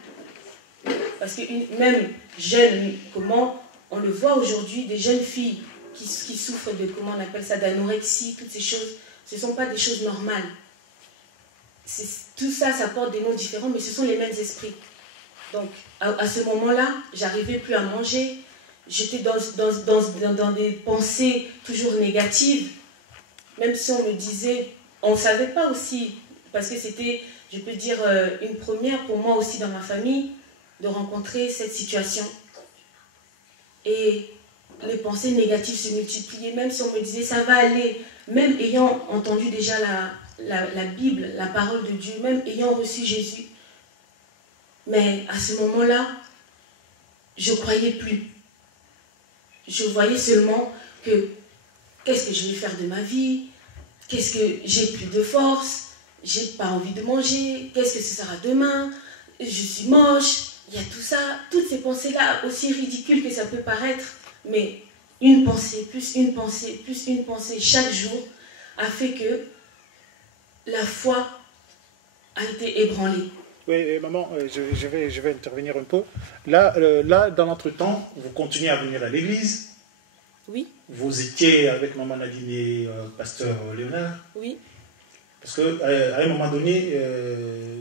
Parce que même jeune, comment on le voit aujourd'hui, des jeunes filles qui souffrent de, comment on appelle ça, d'anorexie, toutes ces choses, ce ne sont pas des choses normales. Tout ça, ça porte des noms différents, mais ce sont les mêmes esprits. Donc, à ce moment-là, j'arrivais plus à manger, j'étais dans des pensées toujours négatives, même si on me disait, on ne savait pas aussi, parce que c'était, je peux dire, une première pour moi aussi dans ma famille, de rencontrer cette situation. Et les pensées négatives se multipliaient, même si on me disait ça va aller, même ayant entendu déjà la Bible, la parole de Dieu, même ayant reçu Jésus. Mais à ce moment-là, je ne croyais plus. Je voyais seulement que qu'est-ce que je vais faire de ma vie, qu'est-ce que j'ai plus de force, j'ai pas envie de manger, qu'est-ce que ce sera demain, je suis moche. Il y a tout ça, toutes ces pensées-là, aussi ridicules que ça peut paraître, mais une pensée, plus une pensée, plus une pensée, chaque jour, a fait que la foi a été ébranlée. Oui, maman, je vais intervenir un peu. Là, dans l'entretemps, vous continuez à venir à l'église. Oui. Vous étiez avec maman Nadine et pasteur Léonard. Oui. Parce qu'à un moment donné,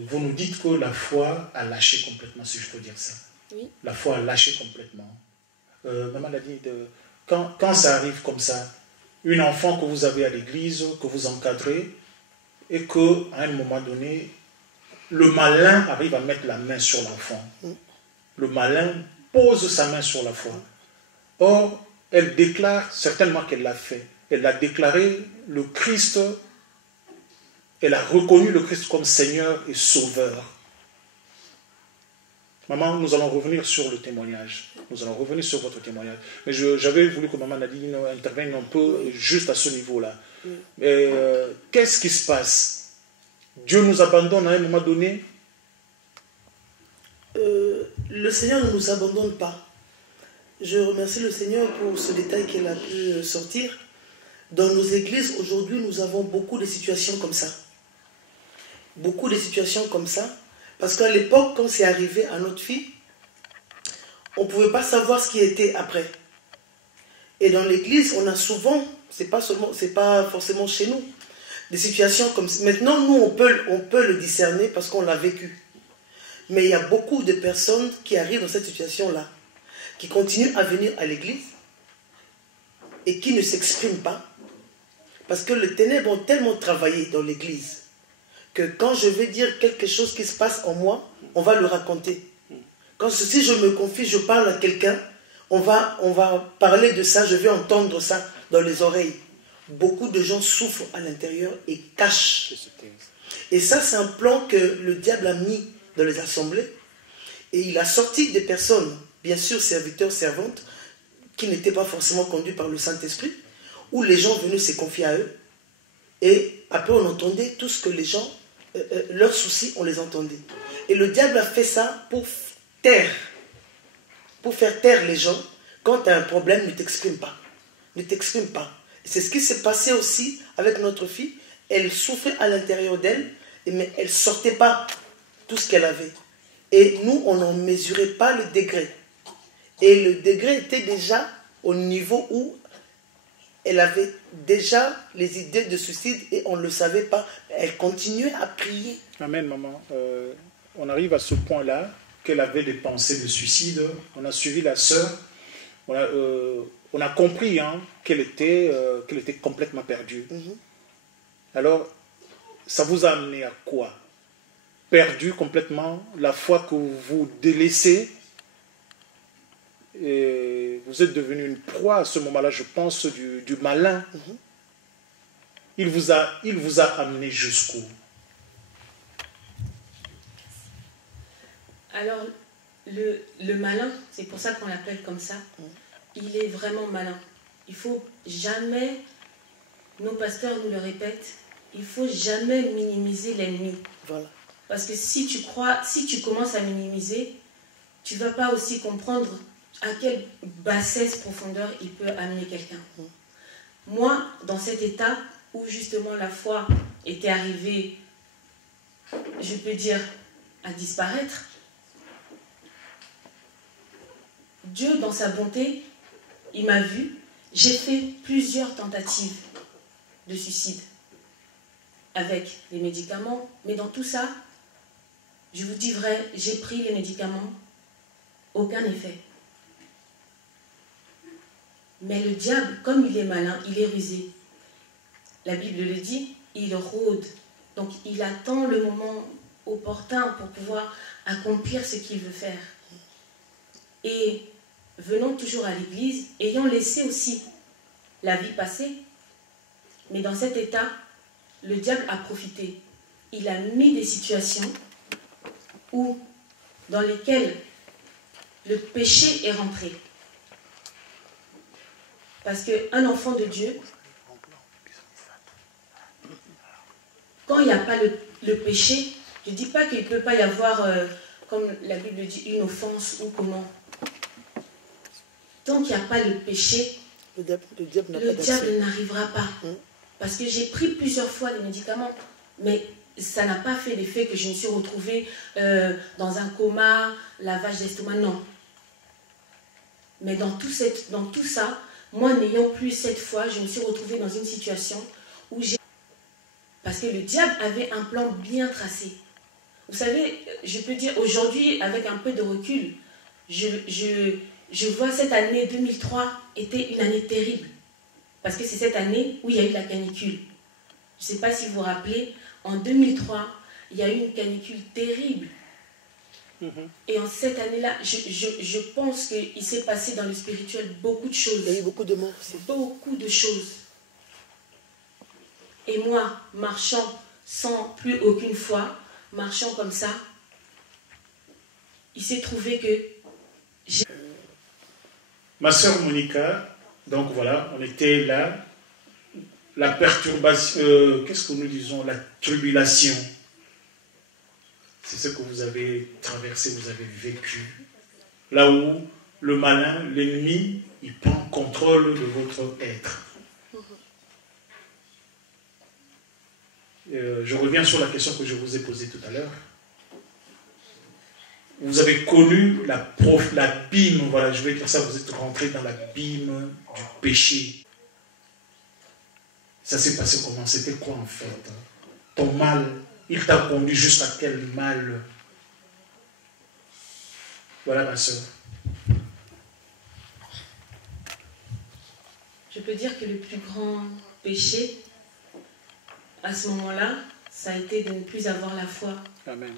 vous nous dites que la foi a lâché complètement, si je peux dire ça. Oui. La foi a lâché complètement. Maman Nadine, quand ça arrive comme ça, une enfant que vous avez à l'église, que vous encadrez, et qu'à un moment donné, le malin arrive à mettre la main sur l'enfant. Le malin pose sa main sur la foi. Or, elle déclare certainement qu'elle l'a fait. Elle a déclaré, le Christ elle a reconnu le Christ comme Seigneur et Sauveur. Maman, nous allons revenir sur le témoignage. Nous allons revenir sur votre témoignage. Mais j'avais voulu que maman Nadine intervienne un peu juste à ce niveau-là. Qu'est-ce qui se passe? Dieu nous abandonne à un moment donné? Le Seigneur ne nous abandonne pas. Je remercie le Seigneur pour ce détail qu'il a pu sortir. Dans nos églises, aujourd'hui, nous avons beaucoup de situations comme ça. Beaucoup de situations comme ça. Parce qu'à l'époque, quand c'est arrivé à notre fille, on ne pouvait pas savoir ce qui était après. Et dans l'église, on a souvent, c'est pas forcément chez nous, des situations comme ça. Maintenant, nous, on peut le discerner parce qu'on l'a vécu. Mais il y a beaucoup de personnes qui arrivent dans cette situation-là, qui continuent à venir à l'église et qui ne s'expriment pas. Parce que les ténèbres ont tellement travaillé dans l'église que quand je vais dire quelque chose qui se passe en moi, on va le raconter. Si je me confie, je parle à quelqu'un, on va parler de ça, je vais entendre ça dans les oreilles. Beaucoup de gens souffrent à l'intérieur et cachent. Et ça, c'est un plan que le diable a mis dans les assemblées. Et il a sorti des personnes, bien sûr serviteurs, servantes, qui n'étaient pas forcément conduits par le Saint-Esprit, où les gens venaient se confier à eux. Et après, on entendait tout ce que les gens, leurs soucis, on les entendait. Et le diable a fait ça pour faire taire les gens. Quand tu as un problème, ne t'exprime pas. Ne t'exprime pas. C'est ce qui s'est passé aussi avec notre fille. Elle souffrait à l'intérieur d'elle, mais elle ne sortait pas tout ce qu'elle avait. Et nous, on n'en mesurait pas le degré. Et le degré était déjà au niveau où elle avait déjà les idées de suicide et on ne le savait pas. Elle continuait à prier. Amen, maman. On arrive à ce point-là qu'elle avait des pensées de suicide. On a suivi la sœur. On a compris qu'elle était complètement perdue. Alors, ça vous a amené à quoi? Perdu complètement, la foi que vous délaissez. Et vous êtes devenu une proie à ce moment-là, je pense, du malin. Il vous a amené jusqu'où? Alors, le malin, c'est pour ça qu'on l'appelle comme ça, il est vraiment malin. Il faut jamais, nos pasteurs nous le répètent, il faut jamais minimiser l'ennemi. Voilà. Parce que si tu commences à minimiser, tu ne vas pas aussi comprendre à quelle bassesse, profondeur il peut amener quelqu'un. Moi, dans cet état où justement la foi était arrivée, je peux dire, à disparaître, Dieu, dans sa bonté, il m'a vu. J'ai fait plusieurs tentatives de suicide avec les médicaments, mais dans tout ça, je vous dis vrai, j'ai pris les médicaments, aucun effet. Mais le diable, comme il est malin, il est rusé. La Bible le dit, il rôde. Donc il attend le moment opportun pour pouvoir accomplir ce qu'il veut faire. Et venons toujours à l'église, ayant laissé aussi la vie passer, mais dans cet état, le diable a profité. Il a mis des situations dans lesquelles le péché est rentré. Parce qu'un enfant de Dieu, quand il n'y a pas le péché, je ne dis pas qu'il ne peut pas y avoir, comme la Bible dit, une offense ou comment. Tant qu'il n'y a pas le péché, le diable n'arrivera pas. Parce que j'ai pris plusieurs fois les médicaments, mais ça n'a pas fait l'effet que je me suis retrouvée dans un coma, lavage d'estomac, non. Mais dans tout ça, moi n'ayant plus cette foi, je me suis retrouvée dans une situation où j'ai... Parce que le diable avait un plan bien tracé. Vous savez, je peux dire aujourd'hui, avec un peu de recul, je vois cette année 2003 était une année terrible. Parce que c'est cette année où il y a eu la canicule. Je ne sais pas si vous vous rappelez, en 2003, il y a eu une canicule terrible. Et en cette année-là, je pense qu'il s'est passé dans le spirituel beaucoup de choses. Il y a eu beaucoup de morts aussi. Beaucoup de choses. Et moi, marchant sans plus aucune foi, marchant comme ça, il s'est trouvé que... Ma sœur Monica, donc voilà, on était là, la perturbation, qu'est-ce que nous disons, la tribulation, c'est ce que vous avez traversé, vous avez vécu, là où le malin, l'ennemi, il prend contrôle de votre être. Je reviens sur la question que je vous ai posée tout à l'heure. Vous avez connu l'abîme, voilà, je vais dire ça, vous êtes rentré dans l'abîme du péché. Ça s'est passé comment? C'était quoi en fait? Ton mal, il t'a conduit jusqu'à quel mal? Voilà ma soeur. Je peux dire que le plus grand péché, à ce moment-là, ça a été de ne plus avoir la foi. Amen.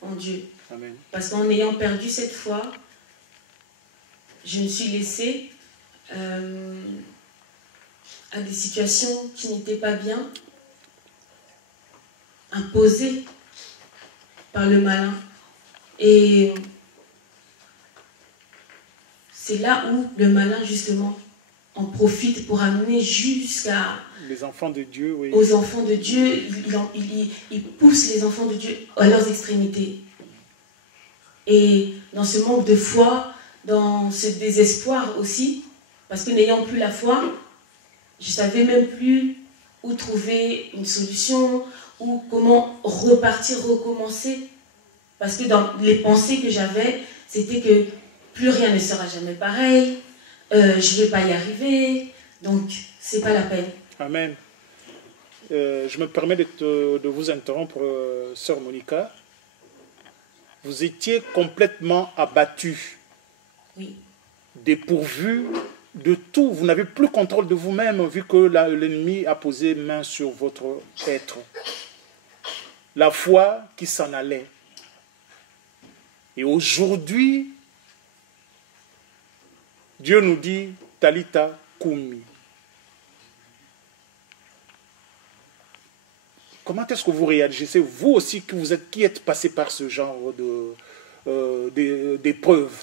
En Dieu. Amen. Parce qu'en ayant perdu cette foi, je me suis laissée à des situations qui n'étaient pas bien, imposées par le malin. Et c'est là où le malin, justement, en profite pour amener jusqu'à... Les enfants de Dieu, oui. Aux enfants de Dieu, il pousse les enfants de Dieu à leurs extrémités. Et dans ce manque de foi, dans ce désespoir aussi, parce que n'ayant plus la foi, je ne savais même plus où trouver une solution, ou comment repartir, recommencer. Parce que dans les pensées que j'avais, c'était que plus rien ne sera jamais pareil, je ne vais pas y arriver, donc c'est pas la peine. Amen. Je me permets de vous interrompre, sœur Monica. Vous étiez complètement abattue, oui, dépourvue de tout. Vous n'avez plus contrôle de vous-même vu que l'ennemi a posé main sur votre être. La foi qui s'en allait. Et aujourd'hui, Dieu nous dit, Talita Koumi. Comment est-ce que vous réagissez, vous aussi qui êtes passé par ce genre d'épreuves?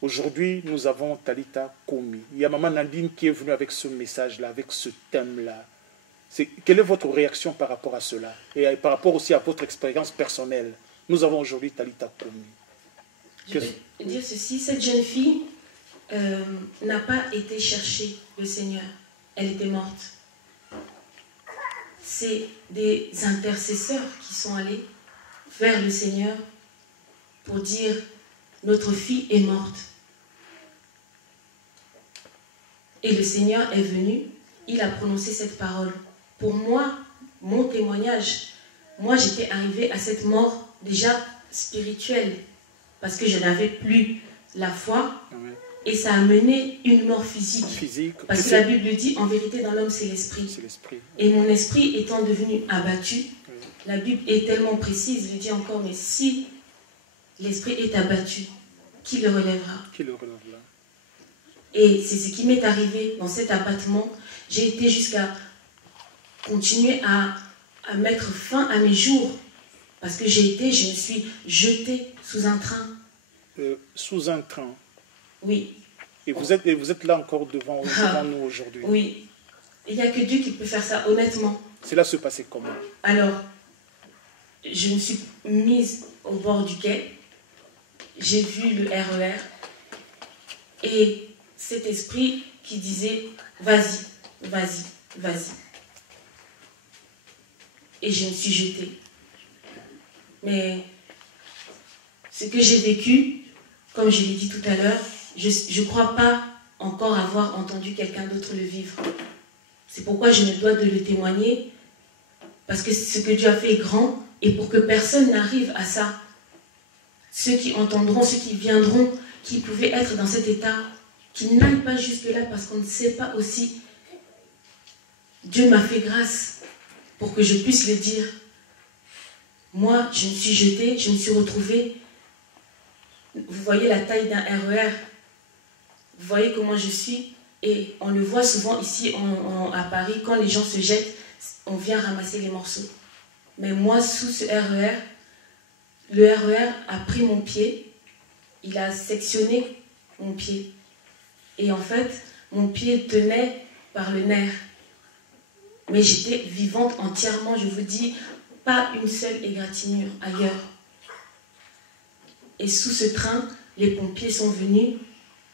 Aujourd'hui, nous avons Talita Koumi. Il y a Maman Nadine qui est venue avec ce message-là, avec ce thème-là. Quelle est votre réaction par rapport à cela? Et par rapport aussi à votre expérience personnelle. Nous avons aujourd'hui Talita Koumi. Je vais dire ceci, cette jeune fille n'a pas été chercher le Seigneur. Elle était morte. C'est des intercesseurs qui sont allés vers le Seigneur pour dire « Notre fille est morte ». Et le Seigneur est venu, il a prononcé cette parole. Pour moi, mon témoignage, moi j'étais arrivée à cette mort déjà spirituelle, parce que je n'avais plus la foi, et ça a mené une mort physique. Parce que la Bible dit, en vérité, dans l'homme, c'est l'esprit. Et mon esprit étant devenu abattu, la Bible est tellement précise, il dit encore, mais si l'esprit est abattu, qui le relèvera? Qui le relèvera? Et c'est ce qui m'est arrivé dans cet abattement. J'ai été jusqu'à continuer à mettre fin à mes jours. Parce que je me suis jetée sous un train. Sous un train? Oui. Et vous êtes là encore devant nous aujourd'hui? Oui. Il n'y a que Dieu qui peut faire ça, honnêtement. Cela se passait comment? Alors, je me suis mise au bord du quai. J'ai vu le RER. Et cet esprit qui disait, vas-y, vas-y, vas-y. Et je me suis jetée. Mais ce que j'ai vécu, comme je l'ai dit tout à l'heure, je ne crois pas encore avoir entendu quelqu'un d'autre le vivre. C'est pourquoi je me dois de le témoigner, parce que ce que Dieu a fait est grand, et pour que personne n'arrive à ça. Ceux qui entendront, ceux qui viendront, qui pouvaient être dans cet état, qui n'aillent pas jusque-là, parce qu'on ne sait pas aussi. Dieu m'a fait grâce pour que je puisse le dire. Moi, je me suis jetée, je me suis retrouvée. Vous voyez la taille d'un RER. Vous voyez comment je suis. Et on le voit souvent ici à Paris, quand les gens se jettent, on vient ramasser les morceaux. Mais moi, sous ce RER, le RER a pris mon pied, il a sectionné mon pied. Et en fait, mon pied tenait par le nerf. Mais j'étais vivante entièrement, je vous dis, pas une seule égratignure ailleurs. Et sous ce train, les pompiers sont venus.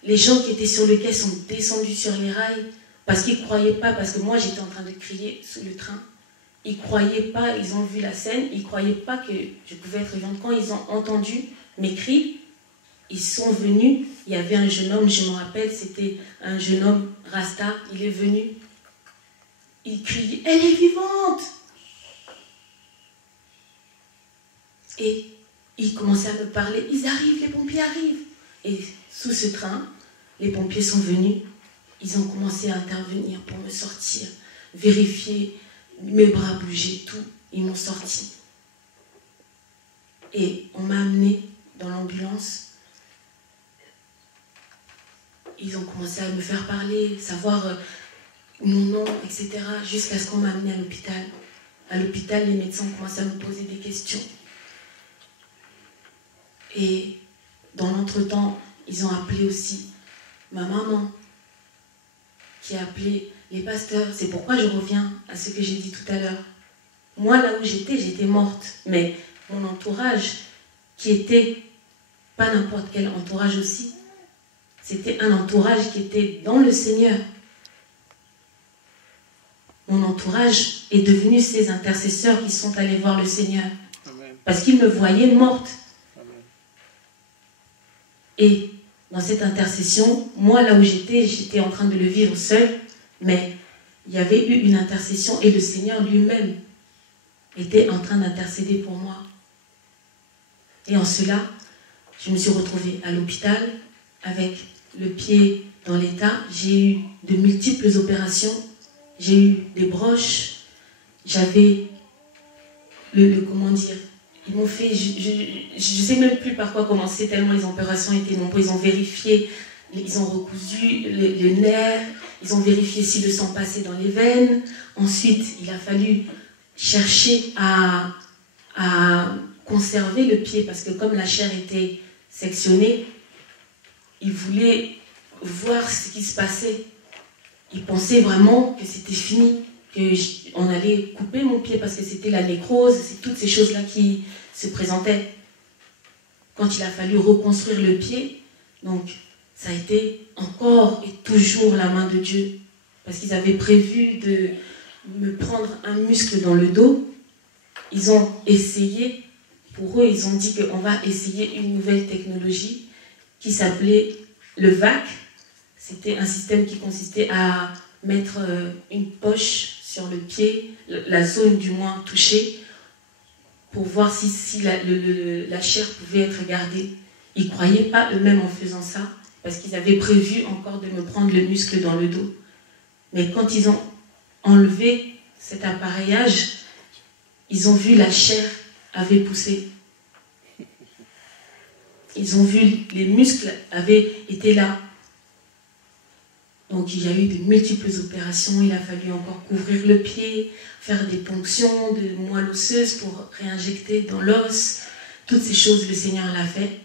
Les gens qui étaient sur le quai sont descendus sur les rails parce qu'ils ne croyaient pas, parce que moi j'étais en train de crier sous le train. Ils ne croyaient pas, ils ont vu la scène, ils ne croyaient pas que je pouvais être vivante. Quand ils ont entendu mes cris, ils sont venus. Il y avait un jeune homme, je me rappelle, c'était un jeune homme Rasta, il est venu. Il crie, elle est vivante! Et il commençait à me parler, ils arrivent, les pompiers arrivent. Et sous ce train, les pompiers sont venus, ils ont commencé à intervenir pour me sortir, vérifier, mes bras bouger, tout, ils m'ont sorti. Et on m'a amené dans l'ambulance. Ils ont commencé à me faire parler, savoir mon nom, etc. Jusqu'à ce qu'on m'a amené à l'hôpital. À l'hôpital, les médecins ont commencé à me poser des questions. Et dans l'entretemps, ils ont appelé aussi ma maman, qui a appelé les pasteurs. C'est pourquoi je reviens à ce que j'ai dit tout à l'heure. Moi, là où j'étais morte. Mais mon entourage, qui était pas n'importe quel entourage aussi, c'était un entourage qui était dans le Seigneur. Mon entourage est devenu ces intercesseurs qui sont allés voir le Seigneur. Amen. Parce qu'ils me voyaient morte. Amen. Et dans cette intercession, moi, là où j'étais en train de le vivre seul, mais il y avait eu une intercession et le Seigneur lui-même était en train d'intercéder pour moi. Et en cela, je me suis retrouvée à l'hôpital avec le pied dans l'état. J'ai eu de multiples opérations. J'ai eu des broches. J'avais comment dire, ils m'ont fait, je ne sais même plus par quoi commencer tellement les opérations étaient nombreuses. Ils ont vérifié, ils ont recousu le nerf, ils ont vérifié si le sang passait dans les veines. Ensuite, il a fallu chercher à conserver le pied parce que comme la chair était sectionnée, ils voulaient voir ce qui se passait. Ils pensaient vraiment que c'était fini, qu'on allait couper mon pied parce que c'était la nécrose, c'est toutes ces choses-là qui se présentaient. Quand il a fallu reconstruire le pied, donc ça a été encore et toujours la main de Dieu. Parce qu'ils avaient prévu de me prendre un muscle dans le dos. Ils ont essayé, pour eux, ils ont dit qu'on va essayer une nouvelle technologie qui s'appelait le VAC. C'était un système qui consistait à mettre une poche sur le pied, la zone du moins touchée, pour voir si la chair pouvait être gardée. Ils ne croyaient pas eux-mêmes en faisant ça, parce qu'ils avaient prévu encore de me prendre le muscle dans le dos. Mais quand ils ont enlevé cet appareillage, ils ont vu la chair avait poussé. Ils ont vu les muscles avaient été là. Donc il y a eu de multiples opérations, il a fallu encore couvrir le pied, faire des ponctions de moelle osseuse pour réinjecter dans l'os. Toutes ces choses, le Seigneur l'a fait.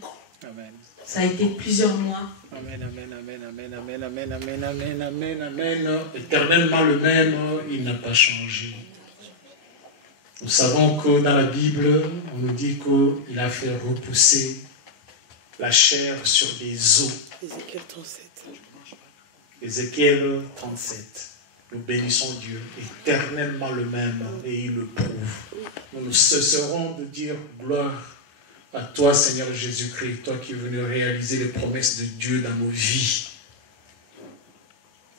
Amen. Ça a été plusieurs mois. Amen, amen, amen, amen, amen, amen, amen, amen, amen, amen. Éternellement le même, il n'a pas changé. Nous savons que dans la Bible, on nous dit qu'il a fait repousser la chair sur des os. Ézéchiel 37. Ézéchiel 37. Nous bénissons Dieu, éternellement le même, et il le prouve. Nous ne cesserons de dire gloire à toi, Seigneur Jésus-Christ, toi qui es venu réaliser les promesses de Dieu dans nos vies.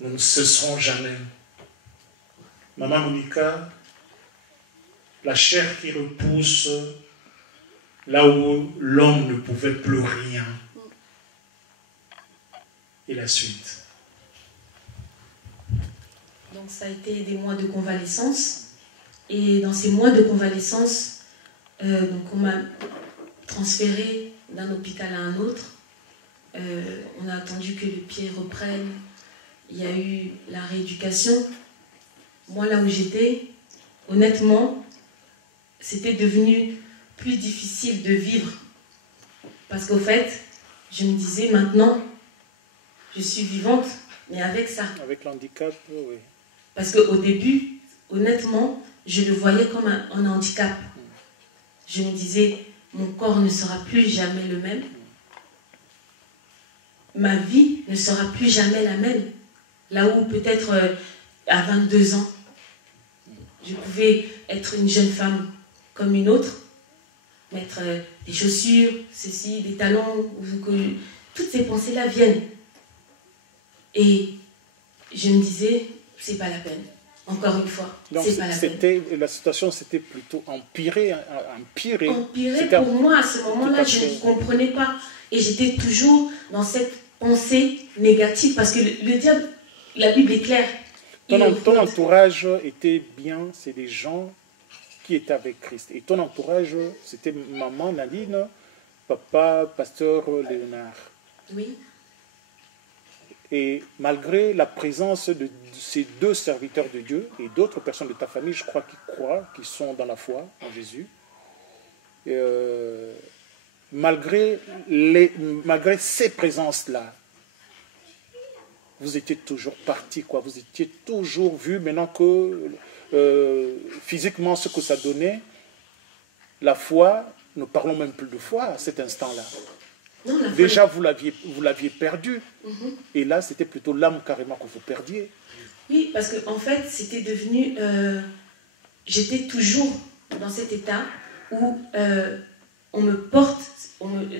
Nous ne cesserons jamais. Maman Monica, la chair qui repousse là où l'homme ne pouvait plus rien. Et la suite. Donc ça a été des mois de convalescence. Et dans ces mois de convalescence, donc on m'a transféré d'un hôpital à un autre. On a attendu que le pied reprenne. Il y a eu la rééducation. Moi, là où j'étais, honnêtement, c'était devenu plus difficile de vivre. Parce qu'au fait, je me disais maintenant, je suis vivante, mais avec ça. Avec l'handicap, oui. Parce qu'au début, honnêtement, je le voyais comme un handicap. Je me disais, mon corps ne sera plus jamais le même. Ma vie ne sera plus jamais la même. Là où peut-être à 22 ans, je pouvais être une jeune femme comme une autre, mettre des chaussures, ceci, des talons, toutes ces pensées-là viennent. Et je me disais, c'est pas la peine. Encore une fois, c'est pas la peine. La situation s'était plutôt empirée. Empirée pour moi, à ce moment-là, je ne comprenais pas. Et j'étais toujours dans cette pensée négative, parce que le diable, la Bible est claire. Ton entourage était bien, c'est des gens qui étaient avec Christ. Et ton entourage, c'était maman Nadine, papa, pasteur Léonard. Oui. Et malgré la présence de ces deux serviteurs de Dieu et d'autres personnes de ta famille, je crois, qui sont dans la foi en Jésus, malgré ces présences-là, vous étiez toujours partis, quoi. Vous étiez toujours vus, maintenant que physiquement ce que ça donnait, la foi, ne parlons même plus de foi à cet instant-là. Non, déjà, vous l'aviez perdu. Et là, c'était plutôt l'âme carrément que vous perdiez. Oui, parce qu'en fait, c'était devenu... j'étais toujours dans cet état où on me porte,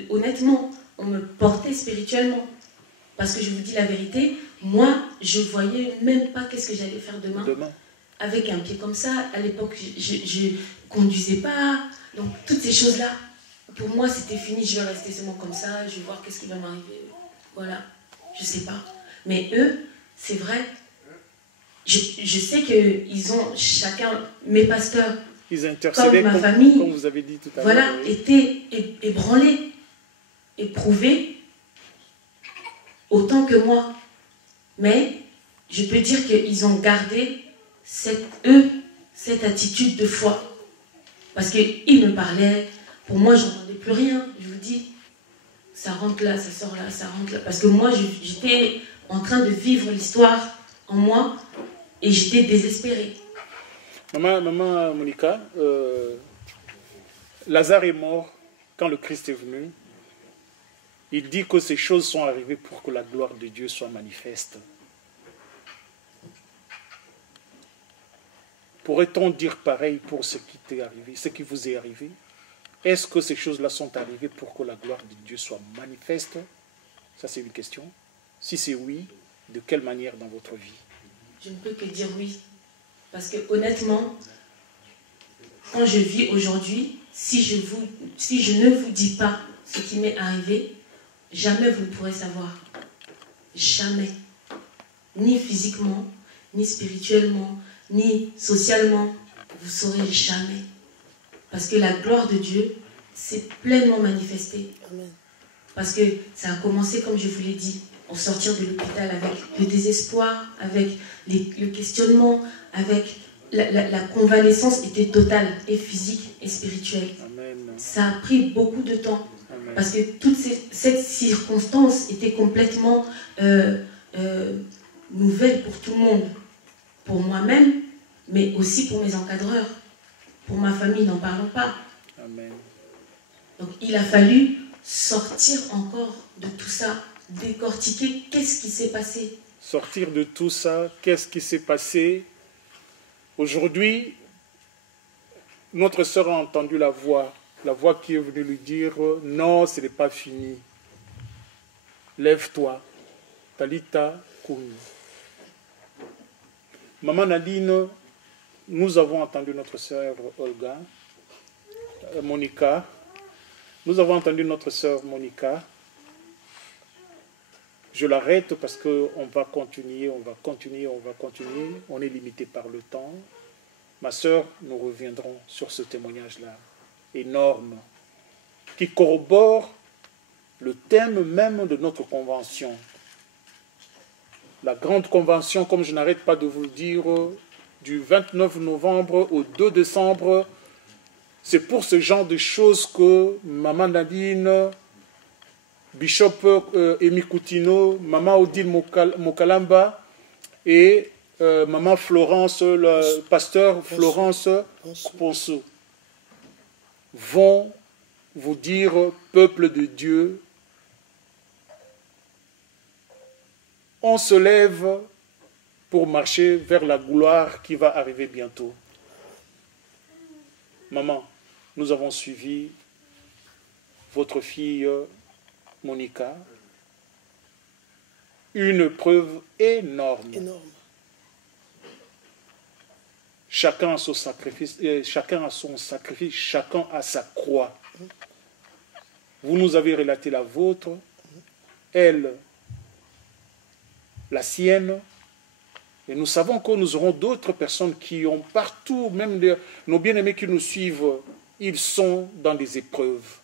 honnêtement, on me portait spirituellement. Parce que je vous dis la vérité, moi, je ne voyais même pas qu'est-ce que j'allais faire demain. Avec un pied comme ça, à l'époque, je ne conduisais pas. Donc, toutes ces choses-là, pour moi, c'était fini. Je vais rester seulement comme ça, je vais voir qu'est-ce qui va m'arriver. Voilà, je ne sais pas. Mais eux, c'est vrai, je sais qu'ils ont chacun, mes pasteurs, ils intercédaient comme ma famille, comme vous avez dit tout à l'heure. Voilà, étaient ébranlés, éprouvés, autant que moi. Mais je peux dire qu'ils ont gardé cette attitude de foi. Parce qu'ils me parlaient, pour moi, je n'entendais plus rien. Je vous dis, ça rentre là, ça sort là, ça rentre là. Parce que moi, j'étais en train de vivre l'histoire en moi et j'étais désespérée. Maman Monica, Lazare est mort quand le Christ est venu. Il dit que ces choses sont arrivées pour que la gloire de Dieu soit manifeste. Pourrait-on dire pareil pour ce qui t'est arrivé, ce qui vous est arrivé? Est-ce que ces choses-là sont arrivées pour que la gloire de Dieu soit manifeste? Ça, c'est une question. Si c'est oui, de quelle manière dans votre vie? Je ne peux que dire oui. Parce que honnêtement, quand je vis aujourd'hui, si je ne vous dis pas ce qui m'est arrivé, jamais vous ne pourrez savoir. Jamais. Ni physiquement, ni spirituellement, ni socialement. Vous ne saurez jamais. Parce que la gloire de Dieu s'est pleinement manifestée. Amen. Parce que ça a commencé, comme je vous l'ai dit, au sortir de l'hôpital avec le désespoir, avec le questionnement, avec la convalescence était totale, et physique et spirituelle. Amen. Ça a pris beaucoup de temps. Amen. Parce que cette circonstance était complètement nouvelle pour tout le monde. Pour moi-même, mais aussi pour mes encadreurs. Pour ma famille, n'en parlons pas. Amen. Donc il a fallu sortir encore de tout ça, décortiquer qu'est-ce qui s'est passé. Sortir de tout ça, qu'est-ce qui s'est passé? Aujourd'hui, notre sœur a entendu la voix qui est venue lui dire « Non, ce n'est pas fini. Lève-toi. Talita Koumi. » Maman Nadine, nous avons entendu notre sœur Olga, Monica. Nous avons entendu notre sœur Monica. Je l'arrête parce qu'on va continuer, on va continuer. On est limité par le temps. Ma sœur, nous reviendrons sur ce témoignage-là, énorme, qui corrobore le thème même de notre convention. La grande convention, comme je n'arrête pas de vous le dire, du 29 novembre au 2 décembre. C'est pour ce genre de choses que Maman Nadine, Bishop Emi Koutino, Maman Odile Mokalamba et Maman Florence, le pasteur Florence Ponceau vont vous dire, peuple de Dieu, on se lève pour marcher vers la gloire qui va arriver bientôt. Maman, nous avons suivi votre fille Monica. Une preuve énorme. Chacun a son sacrifice, chacun a sa croix. Vous nous avez relaté la vôtre, elle, la sienne, et nous savons que nous aurons d'autres personnes qui ont partout, même nos bien-aimés qui nous suivent, ils sont dans des épreuves.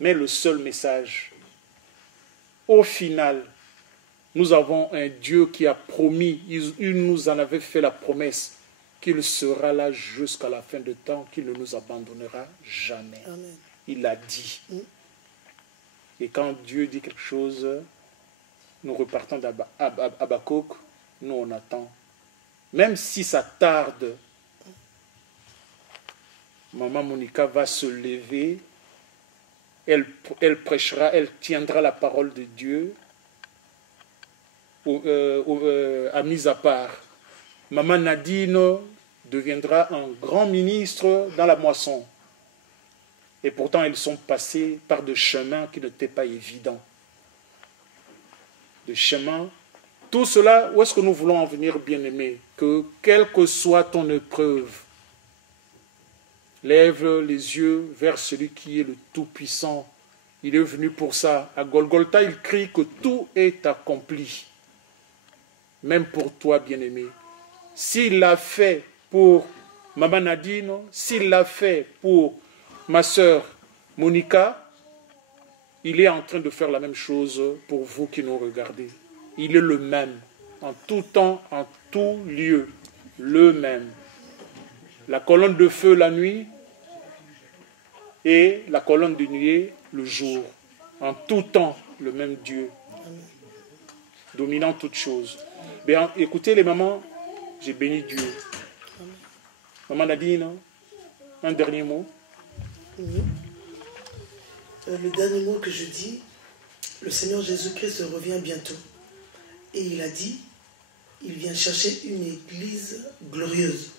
Mais le seul message, au final, nous avons un Dieu qui a promis, il nous en avait fait la promesse, qu'il sera là jusqu'à la fin du temps, qu'il ne nous abandonnera jamais. Amen. Il l'a dit. Et quand Dieu dit quelque chose, nous repartons d'Habakkuk, nous on attend. Même si ça tarde, Maman Monica va se lever, elle prêchera, elle tiendra la parole de Dieu à mise à part. Maman Nadine deviendra un grand ministre dans la moisson. Et pourtant, ils sont passés par des chemins qui n'étaient pas évidents. Des chemins. Tout cela, où est-ce que nous voulons en venir, bien-aimés? Que quelle que soit ton épreuve, lève les yeux vers celui qui est le Tout-Puissant. Il est venu pour ça. À Golgotha, il crie que tout est accompli. Même pour toi, bien-aimé. S'il l'a fait pour Maman Nadine, s'il l'a fait pour ma sœur Monica, il est en train de faire la même chose pour vous qui nous regardez. Il est le même, en tout temps, en tout lieu, le même. La colonne de feu la nuit et la colonne de nuée le jour. En tout temps, le même Dieu, dominant toutes choses. Bien, écoutez les mamans, j'ai béni Dieu. Maman Nadine, un dernier mot. Oui. Le dernier mot que je dis, le Seigneur Jésus-Christ revient bientôt. Et il a dit, il vient chercher une église glorieuse,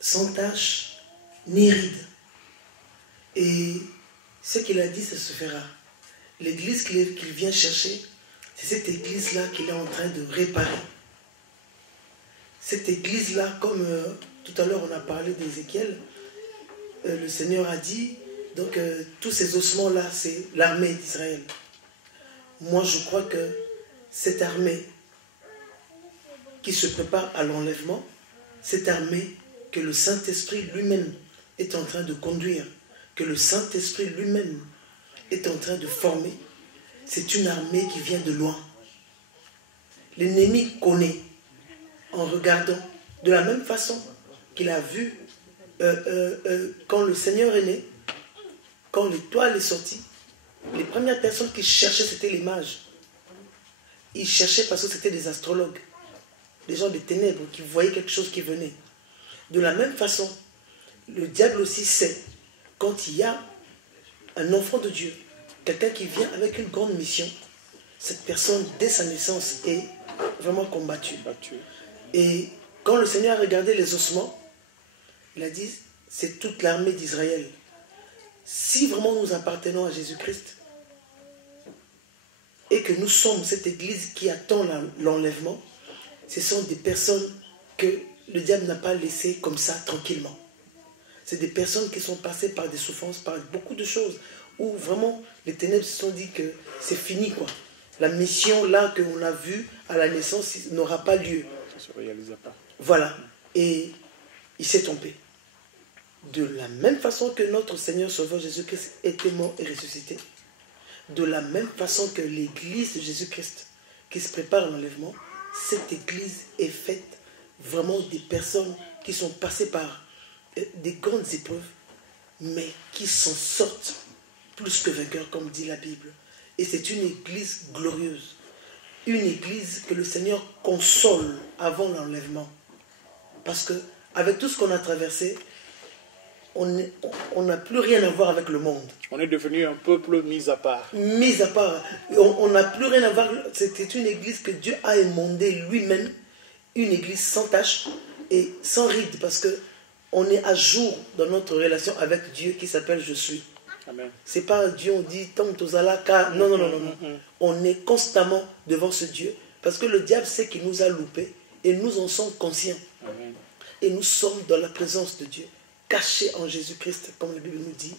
sans tache ni ride. Et ce qu'il a dit, ça se fera. L'église qu'il vient chercher, c'est cette église-là qu'il est en train de réparer. Cette église-là, comme tout à l'heure on a parlé d'Ézéchiel, le Seigneur a dit, donc tous ces ossements-là, c'est l'armée d'Israël. Moi, je crois que cette armée qui se prépare à l'enlèvement, cette armée que le Saint-Esprit lui-même est en train de conduire, que le Saint-Esprit lui-même est en train de former, c'est une armée qui vient de loin. L'ennemi connaît en regardant de la même façon qu'il a vu quand le Seigneur est né, quand l'étoile est sortie, les premières personnes qui cherchaient, c'était les mages. Ils cherchaient parce que c'était des astrologues, des gens des ténèbres qui voyaient quelque chose qui venait. De la même façon, le diable aussi sait, quand il y a un enfant de Dieu, quelqu'un qui vient avec une grande mission, cette personne, dès sa naissance, est vraiment combattue. Et quand le Seigneur a regardé les ossements, il a dit, c'est toute l'armée d'Israël. Si vraiment nous appartenons à Jésus-Christ, et que nous sommes cette église qui attend l'enlèvement, ce sont des personnes que le diable n'a pas laissées comme ça, tranquillement. C'est des personnes qui sont passées par des souffrances, par beaucoup de choses, où vraiment les ténèbres se sont dit que c'est fini, quoi. La mission là qu'on a vue à la naissance n'aura pas lieu. Ça ne se réalisa pas. Voilà. Et il s'est trompé. De la même façon que notre Seigneur Sauveur Jésus-Christ était mort et ressuscité, de la même façon que l'église de Jésus-Christ qui se prépare à l'enlèvement, cette église est faite vraiment des personnes qui sont passées par des grandes épreuves, mais qui s'en sortent plus que vainqueurs, comme dit la Bible. Et c'est une église glorieuse. Une église que le Seigneur console avant l'enlèvement. Parce que avec tout ce qu'on a traversé, on n'a plus rien à voir avec le monde. On est devenu un peuple mis à part. Mis à part. On n'a plus rien à voir. C'était une église que Dieu a émondée lui-même. Une église sans tache et sans ride. Parce qu'on est à jour dans notre relation avec Dieu qui s'appelle Je suis. Amen. C'est pas Dieu, on dit tant tozalaka. Non, non, non, non, non. On est constamment devant ce Dieu. Parce que le diable sait qu'il nous a loupés. Et nous en sommes conscients. Amen. Et nous sommes dans la présence de Dieu. Cachés en Jésus-Christ, comme la Bible nous dit.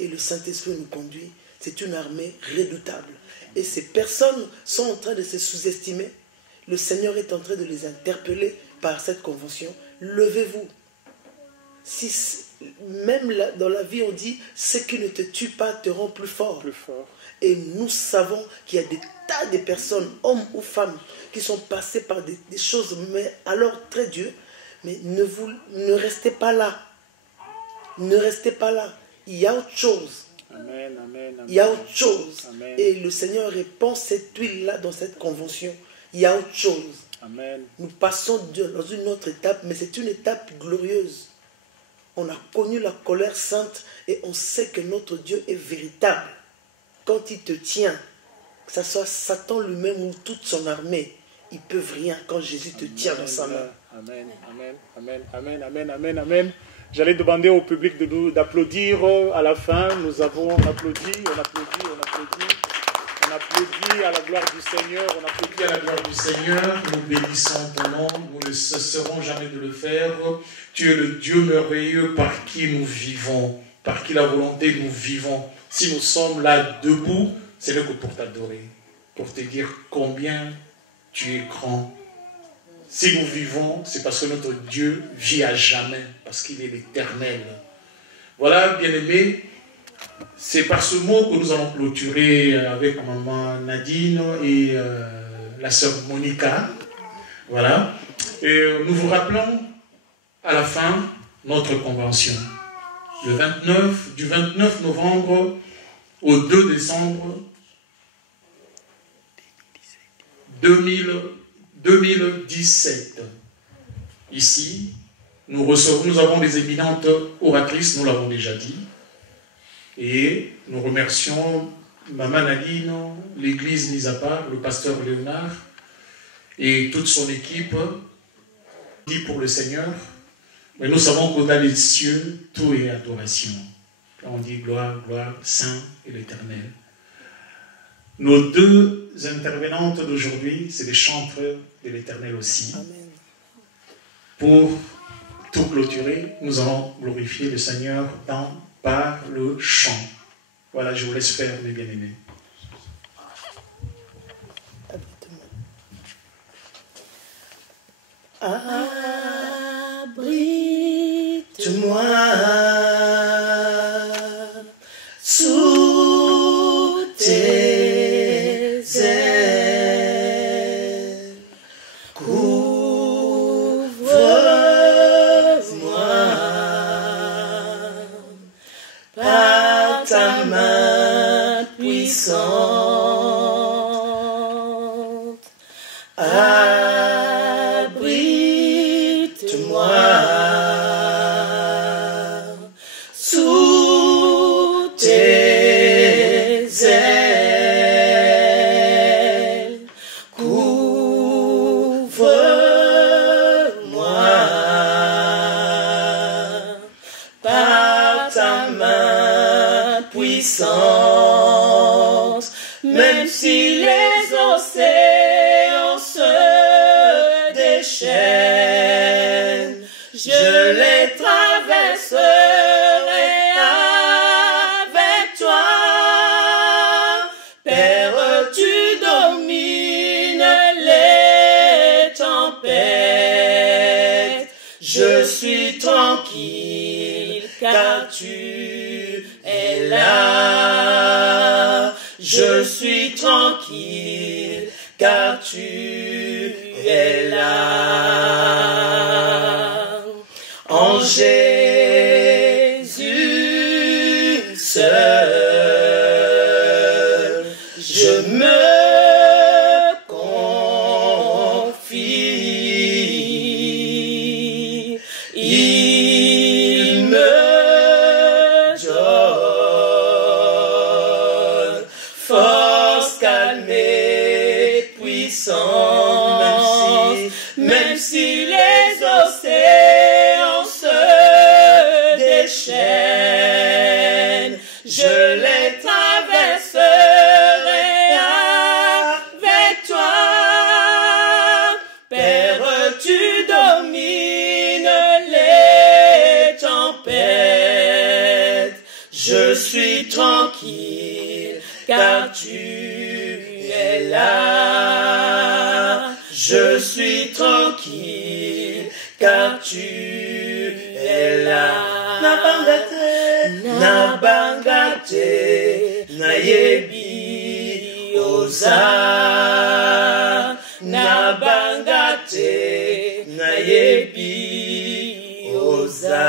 Et le Saint-Esprit nous conduit. C'est une armée redoutable. Et ces personnes sont en train de se sous-estimer. Le Seigneur est en train de les interpeller par cette convention. Levez-vous. Si, même dans la vie, on dit, ce qui ne te tue pas te rend plus fort. Plus fort. Et nous savons qu'il y a des tas de personnes, hommes ou femmes, qui sont passées par des choses, mais alors très dures. Mais ne restez pas là. Ne restez pas là. Il y a autre chose. Amen, amen, amen. Il y a autre chose. Amen. Et le Seigneur répand cette huile-là dans cette convention. Il y a autre chose. Amen. Nous passons dans une autre étape, mais c'est une étape glorieuse. On a connu la colère sainte et on sait que notre Dieu est véritable. Quand il te tient, que ce soit Satan lui-même ou toute son armée, ils ne peuvent rien quand Jésus te tient dans sa main. Amen, amen, amen, amen, amen, amen, amen. J'allais demander au public d'applaudir à la fin. On applaudit à la gloire du Seigneur. On applaudit À la gloire du Seigneur, nous bénissons ton nom, nous ne cesserons jamais de le faire. Tu es le Dieu merveilleux par qui nous vivons, par qui la volonté nous vivons. Si nous sommes là debout, c'est que pour t'adorer, pour te dire combien tu es grand. Si nous vivons, c'est parce que notre Dieu vit à jamais, parce qu'il est l'éternel. Voilà, bien-aimés, c'est par ce mot que nous allons clôturer avec maman Nadine et la sœur Monica. Voilà. Et nous vous rappelons à la fin notre convention. Du 29 novembre au 2 décembre 2017. Ici, nous avons des éminentes oratrices, nous l'avons déjà dit. Et nous remercions Maman Nadine, l'église mise à part, le pasteur Léonard et toute son équipe, dit pour le Seigneur. Mais nous savons qu'au-delà des cieux, tout est adoration. On dit gloire, gloire, saint et l'éternel. Nos deux intervenantes d'aujourd'hui, c'est des chantres de l'éternel aussi. Amen. Pour tout clôturer, nous allons glorifier le Seigneur par le chant. Voilà, je vous laisse faire, mes bien-aimés. Abrite-moi sous tes ailes, couvre-moi par ta main puissante. Abrite-moi sous tes ailes, couvre-moi par ta main puissante, même si les océans se déchaînent, je les traverserai avec toi. Père, tu domines les tempêtes. Je suis tranquille car tu es là. Je suis tranquille car tu es là. puissance, même si les océans se déchaînent, je les traverserai avec toi. Père, tu domines les tempêtes, je suis tranquille car tu es là. Je suis tranquille car tu es là. Nabangate, nayebi oza. Nabangate, nayebi oza.